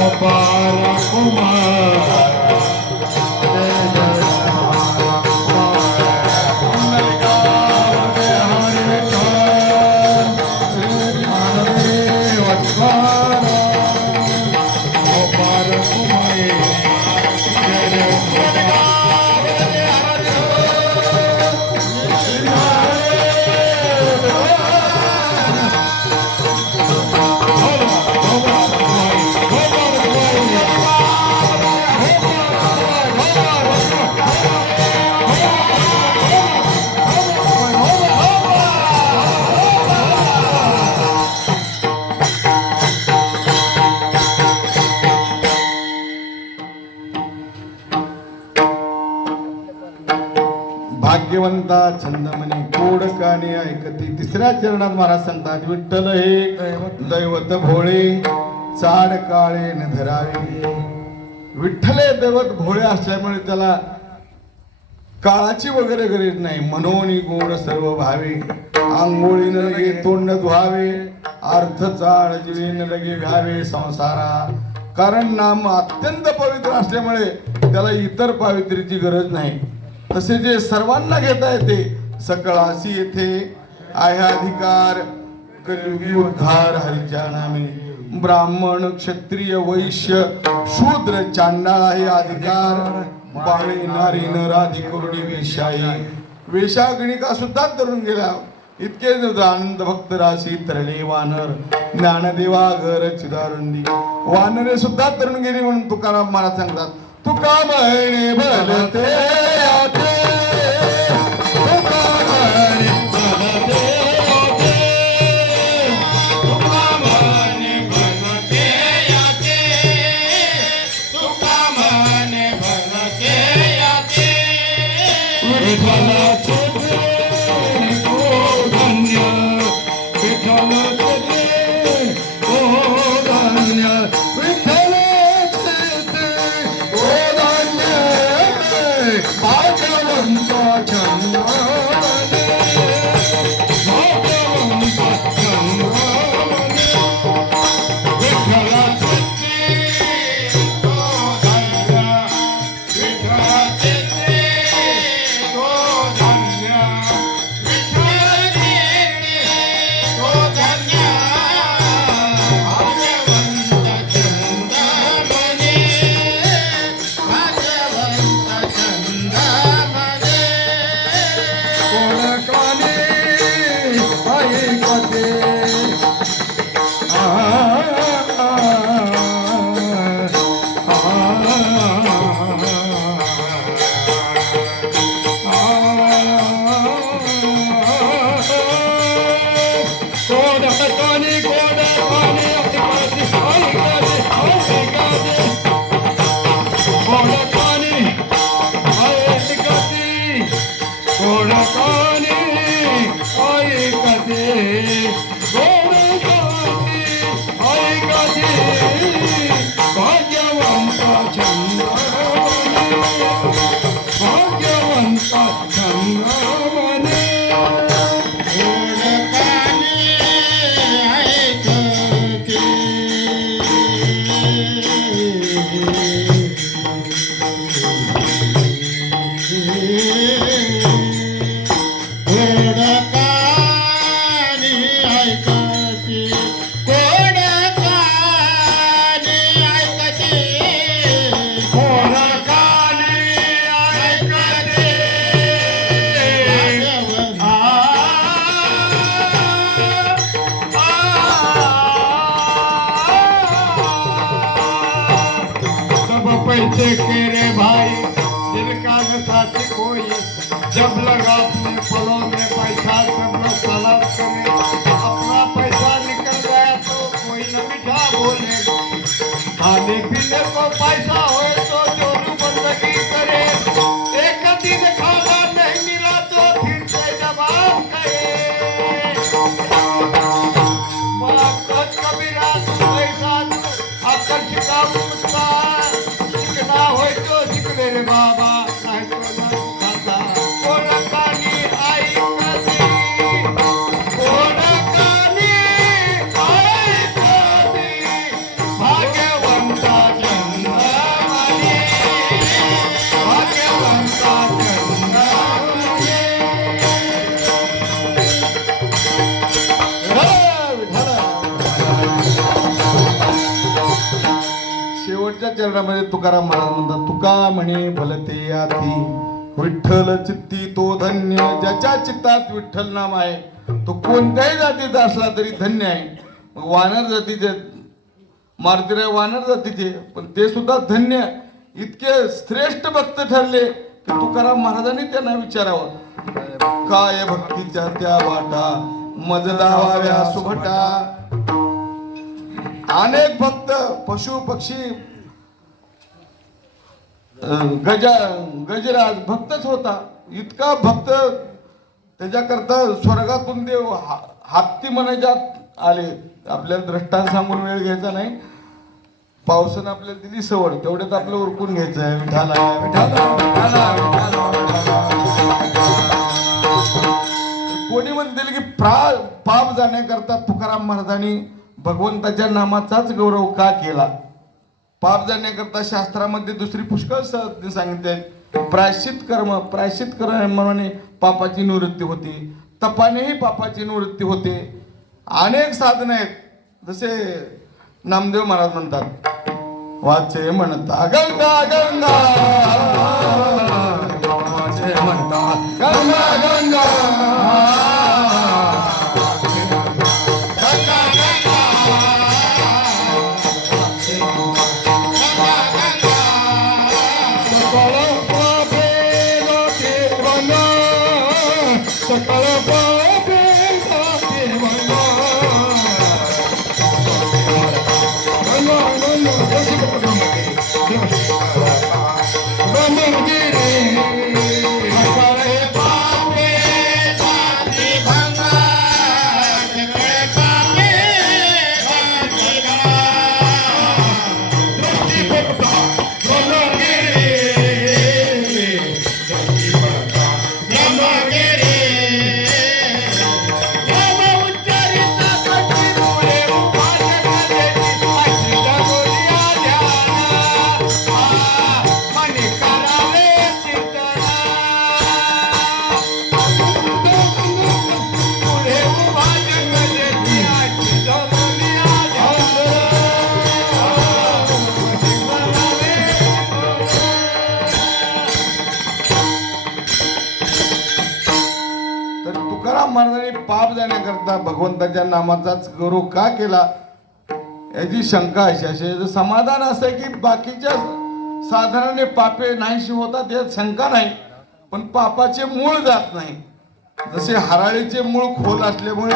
गोपाल कुमार भाग्यवंता छंदमणी कोडकाने ऐकती. तिसऱ्या चरणात महाराज सांगतात विठ्ठल हे दैवत भोळे चाड काळे न धरावे. विठ्ठल हे दैवत भोळे असल्यामुळे त्याला काळाची वगैरे गरज नाही. मनोनी गोड सर्व भावे आंघोळीन लगे तोंड धुवावे अर्थ चाळ जीवेन लगे भ्यावे संसारा. कारण नाम अत्यंत पवित्र असल्यामुळे त्याला इतर पावित्र्याची गरज नाही. तसे जे सर्वांना घेता येते सकळासी येथे आहे अधिकार. कलियुगी उद्धार हरीच्या नामे. ब्राह्मण क्षत्रिय वैश्य शूद्र चांडाळ आहे अधिकार. बाळे नारी नराधी कुरडी वेशाई. वेशागणिका सुद्धा तरुण गेल्या. इतके आनंद भक्त राशी तरले वानर ज्ञानदेवा घर चिदारुंदी. वानरे सुद्धा तरुण गेली म्हणून तुकाराम महाराज सांगतात तुका म्हणे भलते आते तुका म्हणे भलते आते तुका म्हणे भलते आते तुका म्हणे भलते आते. विठ्ठलाचे देव ओ धन्य विठ्ठलाचे देव ओ धन्य विठ्ठलाचे देव ओ धन्य भाग्यवंता चंद्राने भाग्यवंता चंद्राने विठ्ठलाचे देव ओ धन्य विठ्ठलाचे देव ओ धन्य विठ्ठलाचे देव ओ धन्य भाग्यवंत चंद्रामणे भाग्यवंत चंद्रामणे. कोणकाने ऐकते कोणकाने कोणकाने कोणकाने ऐकते कोणकाने ऐकते कोणकाने ऐकते भाग्यवंता चंद्रामणे भाग्यवंता चंद्रामणे कोणकाने ऐकते कोणकाने ऐकते कोणकाने ऐकते कोणकाने ऐकते सब पैसे के रे भाई जिनका नशा से कोई जब लगा अपने फलों में पैसा सब लोग तलब करे. अपना पैसा निकल गया तो कोई न मीठा बोले. खाने पीने को पैसा हो तो जोरू बंदगी करे. एक दिन खाना नहीं मिला तो फिर से जवाब करे. बड़ा कबीरा पैसा अक्कल शिका मुक्ता शिकना हो तो शिक मेरे बाबा नहीं तो न खाता. कोणकाने ऐकते कोणकाने ऐकते भाग्यवंता चरणामध्ये तुकाराम महाराज म्हणतात, तुका म्हणे भलते आती विठ्ठल चित्ती तो धन्य. ज्याच्या चित्तात विठ्ठल नाम आहे तो कोणत्याही जातीचा असला तरी धन्य आहे. मग वानर जातीचे मारुतीराय वानर जातीचे, पण ते सुद्धा धन्य. इतके श्रेष्ठ भक्त ठरले की तुकाराम महाराजांनी त्यांना विचारावं, काय भक्तीच्या त्या वाटा मज लावाव्या सुभटा. अनेक भक्त पशु पक्षी गजराज भक्तच होता. इतका भक्त त्याच्याकरता स्वर्गातून देव हत्ती म्हणायच्यात आले. आपल्याला दृष्टांत सांगून वेळ घ्यायचा नाही. पावसानं आपल्याला दिली सवड, तेवढ्यात आपलं उरकून घ्यायचं आहे. विठाला विठाला विठाला विठाला. कोणी म्हणतील की पाप जाण्याकरता तुकाराम महाराजांनी भगवंताच्या नामाचाच गौरव का केला. पाप जाण्याकरता शास्त्रामध्ये दुसरी पुष्कळ सांगितले. प्रायश्चित कर्माने पापाची निवृत्ती होते, तपानेही पापाची निवृत्ती होते. अनेक साधन आहेत. जसे नामदेव महाराज म्हणतात, वाचे म्हणता गंगा गंगा, वाचे म्हणता गंगा गंगा, महाराजांनी पाप जाण्याकरता भगवंताच्या नामाचाच गौरव का केला याची शंका अशी समाधान असं की बाकीच्या साधारण पापे नाहीशी होतात यात शंका नाही, पण पापाचे मूळ जात नाही. जसे हराळीचे मूळ खोल असल्यामुळे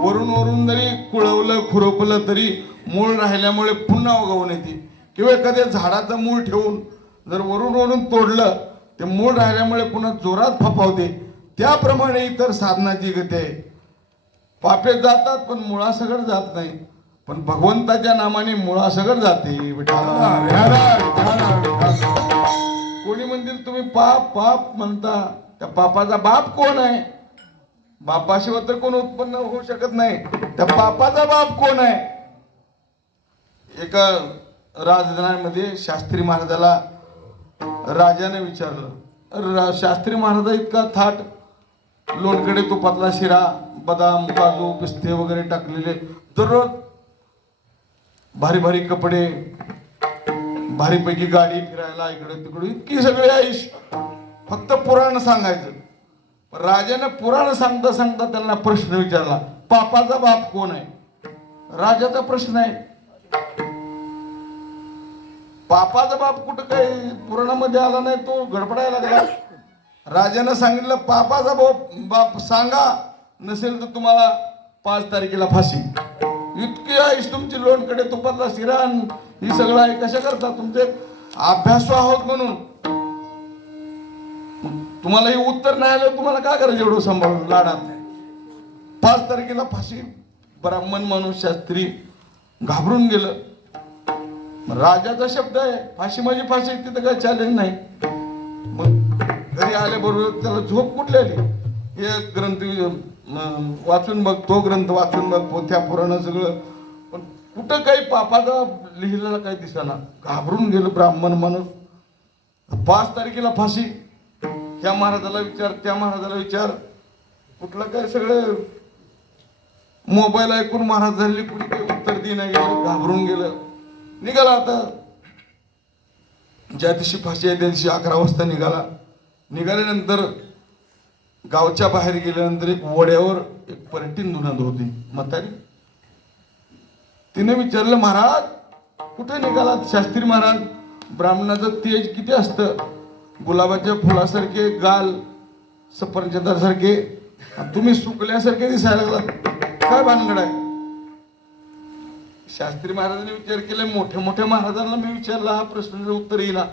वरून वरून जरी कुळवलं खुरपलं तरी मूळ राहिल्यामुळे पुन्हा उगवून येते. किंवा एखाद्या झाडाचं मूळ ठेवून जर वरून वरून तोडलं ते मूळ राहिल्यामुळे पुन्हा जोरात फपावते. त्याप्रमाणे इतर साधनाची गती आहे. पापे जातात पण मुळासकट जात नाही, पण भगवंताच्या नामाने मुळासकट जाते. कोणी म्हणतील तुम्ही पाप पाप म्हणता, त्या पापाचा बाप कोण आहे. बापाशिवाय तर कोण उत्पन्न होऊ शकत नाही. त्या पापाचा बाप कोण आहे. एका राजधानीमध्ये शास्त्री महाराजाला राजाने विचारलं. शास्त्री महाराजा इतका थाट, लोणकडे तुपातला शिरा, बदाम काजू पिस्ते वगैरे टाकलेले, दररोज भारी भारी कपडे, भारीपैकी गाडी फिरायला इकडे तिकडे, इतकी सगळे आयुष, फक्त पुराण सांगायचं. राजाने पुराण सांगता सांगता त्यांना प्रश्न विचारला, पापाचा बाप कोण आहे. राजाचा प्रश्न आहे. पापाचा बाप कुठं काही पुराणामध्ये आला नाही, तो गडबडायला लागला. राजाने सांगितलं पापाचा बाप सांगा, नसेल तर तुम्हाला 5 तारखेला फाशी. इतकी आयुष तुमची लोणकडे तुपातला शिरा ही सगळं आहे कशा करता. तुमचे अभ्यासू आहोत म्हणून तुम्हाला हे उत्तर नाही आलं, तुम्हाला काय करायचं एवढं सांभाळून लाडात. 5 तारखेला फाशी. ब्राह्मण माणूस शास्त्री घाबरून गेलं. राजाचा शब्द आहे, फाशी माझी फाशी, तिथं काही चॅलेंज नाही. मग घरी आल्याबरोबर त्याला झोप कुठली आली. हे ग्रंथ वाचून बघ, तो ग्रंथ वाचून बघ, पोथ्या पुराण सगळं, पण कुठं काही पापाचा लिहिलेला काही दिसेना. घाबरून गेलं ब्राह्मण माणूस. 5 तारखेला फाशी. त्या महाराजाला विचार, त्या महाराजाला विचार, कुठलं काय सगळं मोबाईल ऐकून महाराज झाली, कुणी काही उत्तर दे नाही. घाबरून गेलं. निघाला आता ज्या दिवशी फाशी आहे त्या दिवशी 11 वाजता निघाल्यानंतर गावच्या बाहेर गेल्यानंतर एक वड्यावर एक पर्यटन धुनत होती म्हातारी. तिने विचारलं, महाराज कुठे निघालात? शास्त्री महाराज, ब्राह्मणाचं तेज किती असतं, गुलाबाच्या फुलासारखे गाल, सफरचंदासारखे, तुम्ही सुकल्यासारखे दिसायला लागलात, काय भानगड आहे? शास्त्री महाराजांनी विचार केला. मोठ्या मोठ्या महाराजांना मी विचारला हा प्रश्नाचं उत्तर येईना,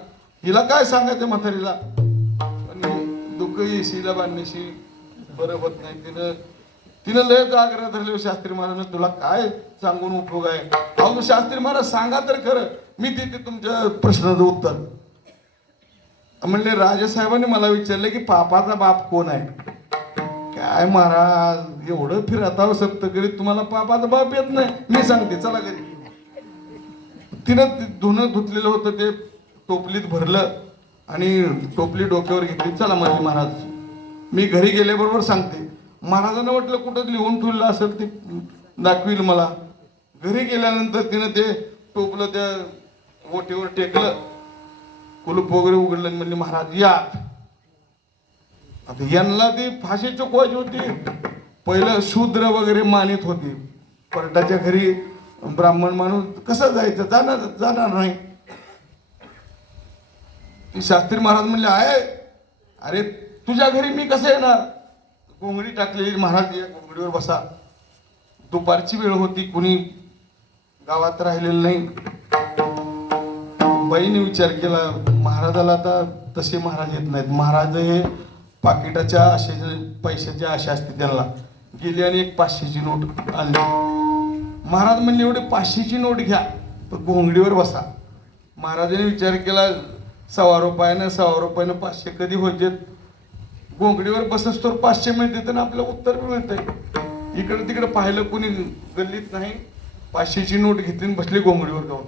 हिला काय सांगायचं म्हातारीला? पण दुःख येशीला बांधण्याशी बरं होत नाही. तिनं लय आग्रह धरले. शास्त्री महाराज तुला काय सांगून उपयोग आहे? अहो शास्त्री महाराज सांगा तर खरं, मी देते तुमच्या प्रश्नाचं उत्तर. म्हणले राजेसाहेबांनी मला विचारले की पापाचा बाप कोण आहे? काय महाराज एवढं फिरताव सप्तगिरीत तुम्हाला पापाचा बाप येत नाही? मी सांगते चला घरी. तिनं धुणं धुतलेलं होतं ते टोपलीत भरलं आणि टोपली डोक्यावर घेतली. चला माझे महाराज, मी घरी गेल्याबरोबर सांगते. महाराजांना वाटलं कुठं लिहून ठेवलं असेल ते दाखवील मला. घरी गेल्यानंतर तिनं ते टोपलं त्या ओटीवर टेकलं, कुलूप वगैरे उघडलं आणि म्हणली महाराज या. आता यांना ती फाशी चुकवायची होती. पहिलं शूद्र वगैरे मानित होती. परटाच्या घरी ब्राह्मण माणूस कसं जायचं? जाणार नाही. शास्त्री महाराज म्हणले आहे, अरे तुझ्या घरी मी कसं येणार? घोंगडी टाकलेली. महाराज या घोंगडीवर बसा. दुपारची वेळ होती, कुणी गावात राहिलेलं नाही. बाईने विचार केला महाराजाला आता तसे महाराज येत नाहीत. महाराज हे पाकिटाच्या आशेचे पैशाची आशा असते त्यांना. गेली आणि एक 500ची नोट आणली. महाराज म्हणले एवढी 500ची नोट घ्या तर घोंगडीवर बसा. महाराजांनी विचार केला ₹1.25 ₹1.25 500 कधी होते? घोंगडीवर बसस तर 500 मिळते तर आपलं उत्तर मिळतंय. इकडे तिकडे पाहिलं कुणी गल्लीत नाही. 500ची नोट घेतली बसली घोंगडीवर जाऊन.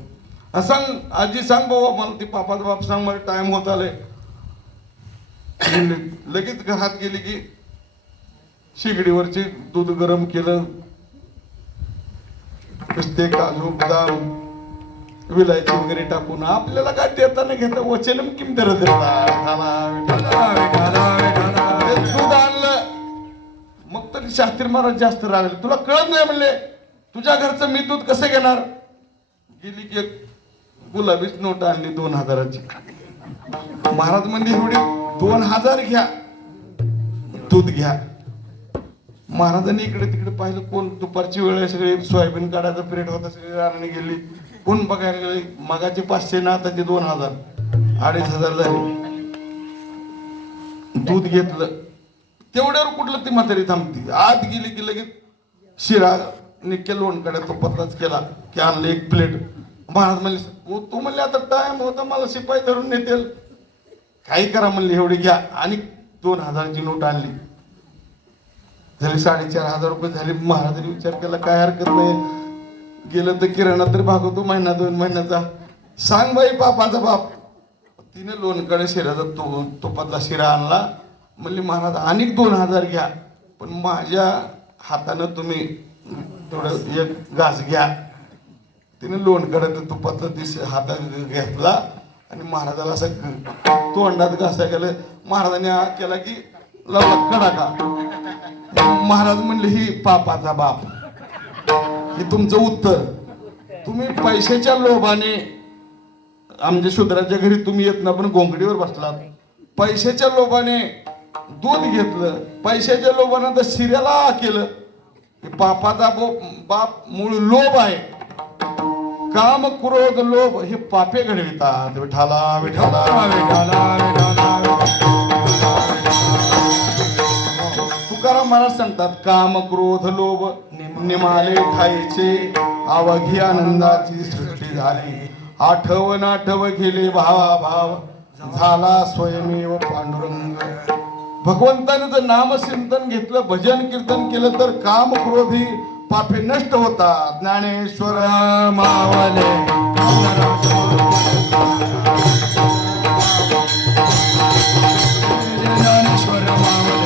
सांग आजी सांग बाबा मला ती पापाचा बाप सांग, मला टाइम होत आलाय. लगेच घरात गेली की शेगडीवरचे दूध गरम केलं, पिस्ते काजू बदाम विलायची वगैरे टाकून. आपल्याला काय देताना घेता वचनम किम दूध आणलं. मग तर शास्त्री महाराज जास्त रागले. तुला कळत नाही म्हणले, तुझ्या घरचं मी दूध कसं घेणार? गेली की एक गुलाबीच नोट आणली 2000ची. महाराज म्हणजे एवढी 2000 घ्या दूध घ्या. महाराजांनी इकडे तिकडे पाहिलं, कोण दुपारची वेळ आहे, सगळे सोयाबीन काढायचा पिरियड होता, सगळे रानाने गेली. कोण बघायला गेले, मागाचे 500 ना आताचे 2000, 2500 झाले. दूध घेतलं तेवढ्यावर कुठलं ती म्हातारी थांबती. आत गेली की लगेच शिरा निक्के लोणकडे तो पतलाच केला की आणलं 1 प्लेट. महाराज म्हणले तू म्हणले आता टाइम होता, मला शिपाई धरून नेतील. काही करा म्हणले, एवढी घ्या. आणि 2000ची नोट आणली. झाली 4500 झाली. महाराजांनी विचार केला काय हरकत नाही, गेलं तर किराणा तरी भागवतो महिना 2 महिन्याचा. सांग बाई पापाचा बाप. तिने लोणकडे शिराचा तुपातला शिरा आणला. म्हणली महाराज आणि 2000 घ्या, पण माझ्या हातानं तुम्ही थोडं एक घास घ्या. तिने लोणकडे तुपातला हातात घेतला आणि महाराजाला असं तोंडात घासा गेलं. महाराजांनी हा केला की लावला कडाका. महाराज म्हणले ही पापाचा बाप, हे तुमचं उत्तर. तुम्ही पैशाच्या लोभाने आमच्या शूद्राच्या घरी तुम्ही येत ना, पण घोंगडीवर बसलात. पैशाच्या लोभाने दूध घेतलं, पैशाच्या लोभाने तर शिऱ्याला केलं. हे पापाचा बाप मूळ लोभ आहे. काम क्रोध लोभ हे पापे घडवितात. विठाला विठाला तुकाराम महाराज सांगतात, काम क्रोध लोभ निमाले ठायचे, अवघी आनंदाची सृष्टी झाली. आठव गेले भावा भाव, झाला स्वयमेव पांडुरंग. भगवंताने जर नामचिंतन घेतलं, भजन कीर्तन केलं तर काम क्रोध ही पापे नष्ट होतात. ज्ञानेश्वर मावले ज्ञानेश्वर मावले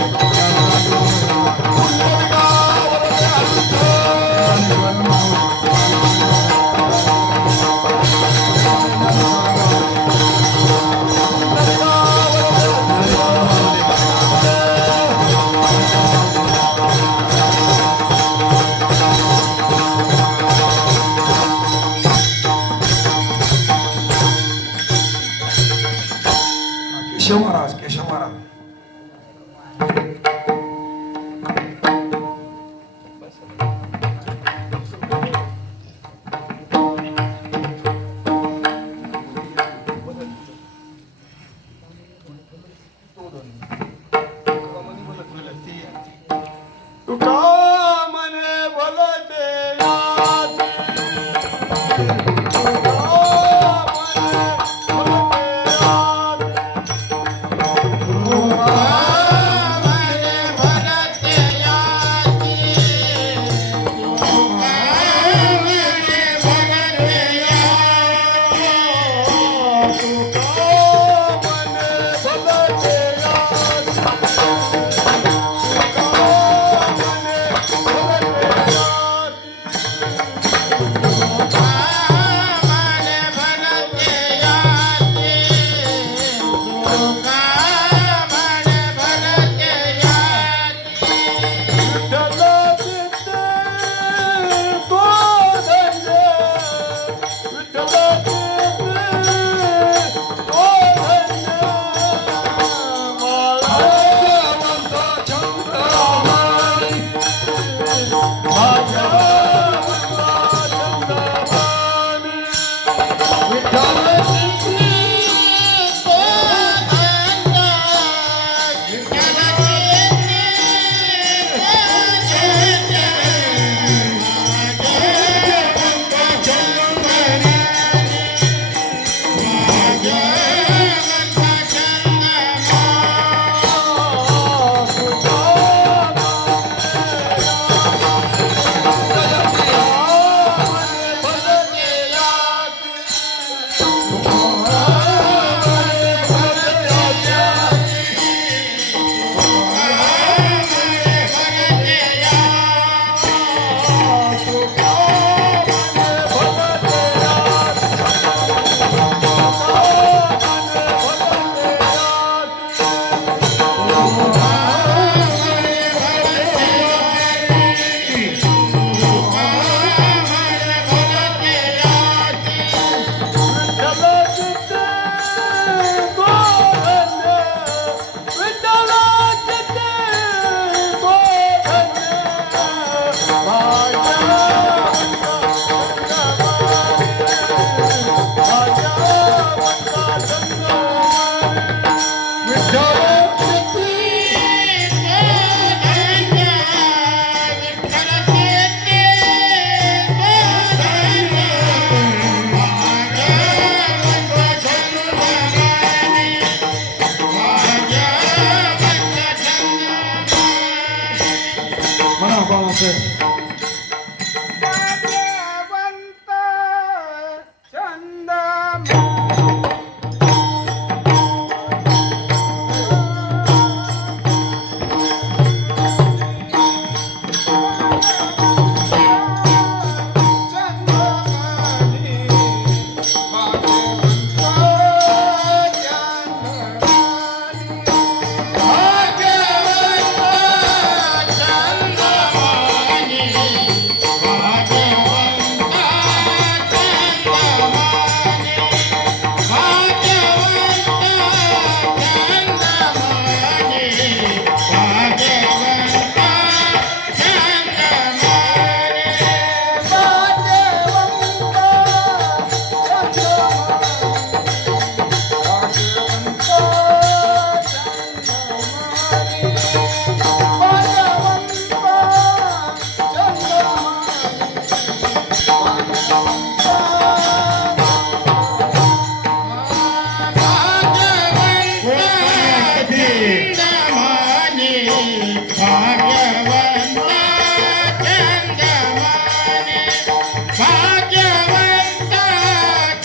भाग्यवंत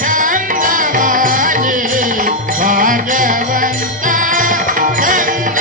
चंद्रमाने भाग्यवंत चंद्रमाने